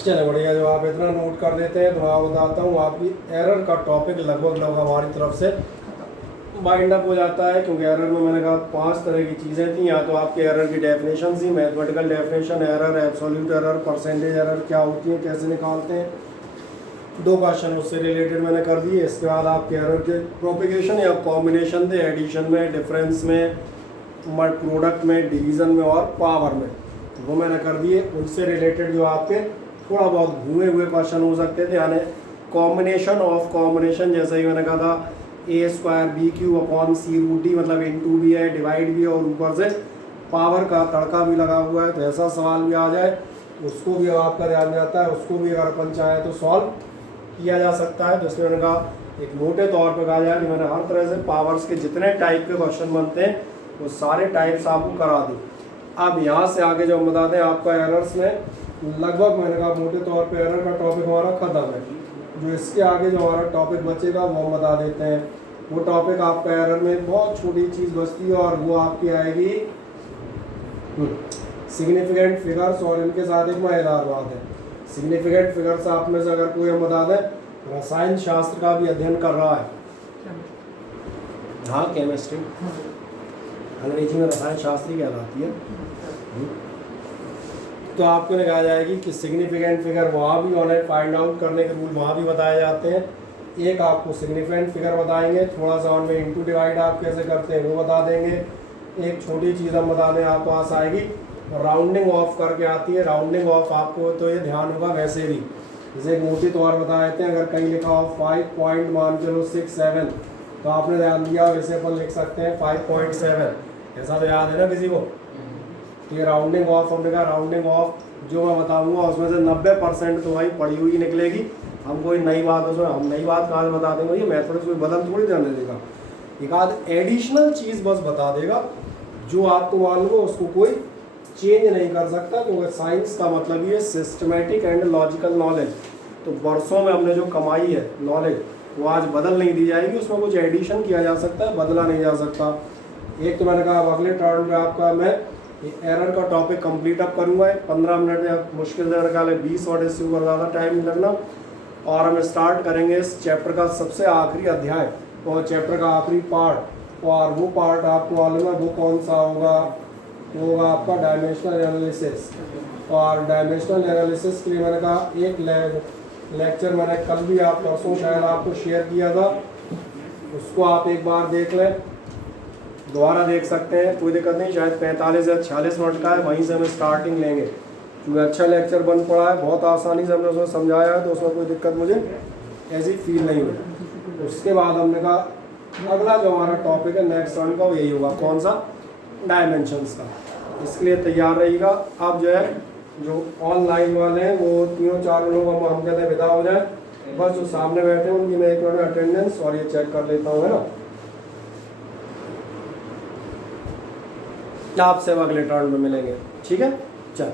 चलो बढ़िया, जो आप इतना नोट कर देते हैं तो मैं बताता हूँ आपकी एरर का टॉपिक लगभग हमारी तरफ से बाइंड अप हो जाता है। क्योंकि एरर में मैंने कहा 5 तरह की चीज़ें थी, या तो आपके एरर की डेफिनेशन थी, mathematical definition error, absolute error, percentage error क्या होती है, कैसे निकालते हैं, 2 क्वेश्चन उससे रिलेटेड मैंने कर दिए। इसके बाद आपके एरर के प्रोपिगेशन या कॉम्बिनेशन थे, एडिशन में, डिफरेंस में, प्रोडक्ट में, डिवीज़न में और पावर में, वो मैंने कर दिए। उनसे रिलेटेड जो आपके थोड़ा बहुत घूमे हुए क्वेश्चन हो सकते थे, यानी कॉम्बिनेशन ऑफ कॉम्बिनेशन, जैसे ही मैंने कहा था a² BQ अपॉन C√D, मतलब इंटू भी है, डिवाइड भी है और ऊपर से पावर का तड़का भी लगा हुआ है, तो ऐसा सवाल भी आ जाए उसको भी आपका ध्यान जाता है, उसको भी अगर अपन चाहे तो सॉल्व किया जा सकता है। तो इसमें मैंने कहा एक मोटे तौर पर कहा जाए कि मैंने हर तरह से पावर्स के जितने टाइप के क्वेश्चन बनते हैं वो सारे टाइप्स आपको करा दी। अब यहाँ से आगे जो हम बताते हैं आपका एरर्स में, लगभग मैंने कहा मोटे तौर पे एरर का टॉपिक हमारा ख़त्म है। जो इसके आगे जो हमारा टॉपिक बचेगा वो हम बता देते हैं। वो टॉपिक आपका एरर में बहुत छोटी चीज़ बचती है और वो आपकी आएगी सिग्निफिकेंट फिगर्स। और इनके साथ एक मज़ेदार बात है, सिग्निफिकेंट फिगर्स आप में से अगर कोई हम बता दें रसायन शास्त्र का भी अध्ययन कर रहा है, हाँ केमिस्ट्री, अंग्रेजी में रसायन शास्त्री कहलाती है, तो आपको निकाला जाएगी कि सिग्निफिकेंट फिगर वहाँ भी उन्हें फाइंड आउट करने के रूल वहाँ भी बताए जाते हैं। एक आपको सिग्निफिकेंट फिगर बताएंगे, थोड़ा सा उनमें इंटू डिवाइड आप कैसे करते हैं वो बता देंगे। एक छोटी चीज़ हम बता दें आप पास आएगी, राउंडिंग ऑफ करके आती है। राउंडिंग ऑफ आपको तो ये ध्यान होगा वैसे भी, जैसे एक मोटी तौर बता देते हैं, अगर कहीं लिखा हो 5 पॉइंट मान चलो 67 तो आपने ध्यान दिया वैसे अपन लिख सकते हैं 5.7, ऐसा तो याद है ना किसी को। ये राउंडिंग ऑफ हमने कहा, राउंडिंग ऑफ जो मैं बताऊंगा उसमें से 90% तो वही पड़ी हुई निकलेगी। हम कोई नई बात उसमें हम नई बात कहाँ से बता देंगे, ये मैथमेटिक्स कोई बदल थोड़ी जाने देगा। एक आध एडिशनल चीज़ बस बता देगा जो आपको मालूम हो, उसको कोई चेंज नहीं कर सकता, क्योंकि साइंस का मतलब ये सिस्टमेटिक एंड लॉजिकल नॉलेज। तो बरसों में हमने जो कमाई है नॉलेज वो आज बदल नहीं दी जाएगी, उसमें कुछ एडिशन किया जा सकता है, बदला नहीं जा सकता। एक तो मैंने कहा अब अगले टर्न में आपका मैं एरर का टॉपिक कंप्लीट अप करूँगा। 15 मिनट में मुश्किल से निकाले 20 और इससे ऊपर ज़्यादा टाइम नहीं लगना। और हम स्टार्ट करेंगे इस चैप्टर का सबसे आखिरी अध्याय और चैप्टर का आखिरी पार्ट। और वो पार्ट आपको मालूम है वो कौन सा होगा, वो होगा आपका डायमेंशनल एनालिसिस। और डायमेंशनल एनालिसिस के लिए मैंने कहा एक लेक्चर मैंने कल भी आप परसों शायद आपको शेयर किया था, उसको आप एक बार देख लें, दोबारा देख सकते हैं, कोई दिक्कत नहीं। शायद 45 या 46 मिनट का है, वहीं से हम स्टार्टिंग लेंगे क्योंकि अच्छा लेक्चर बन पड़ा है, बहुत आसानी से हमने उसमें समझाया है, तो उसमें कोई दिक्कत मुझे ऐसी फील नहीं हुई। उसके बाद हमने कहा अगला जो हमारा टॉपिक है नेक्स्ट टर्न का वो यही होगा, कौन सा, डायमेंशंस का। इसके लिए तैयार रहिएगा। अब जो है जो ऑनलाइन वाले हैं वो 3-4 लोग हम कहते हैं विदा हो जाए, बस जो सामने बैठे हैं उनकी मैं एक मिनट अटेंडेंस और ये चेक कर लेता हूँ, है ना। आपसे अगले टर्न में मिलेंगे, ठीक है, चल।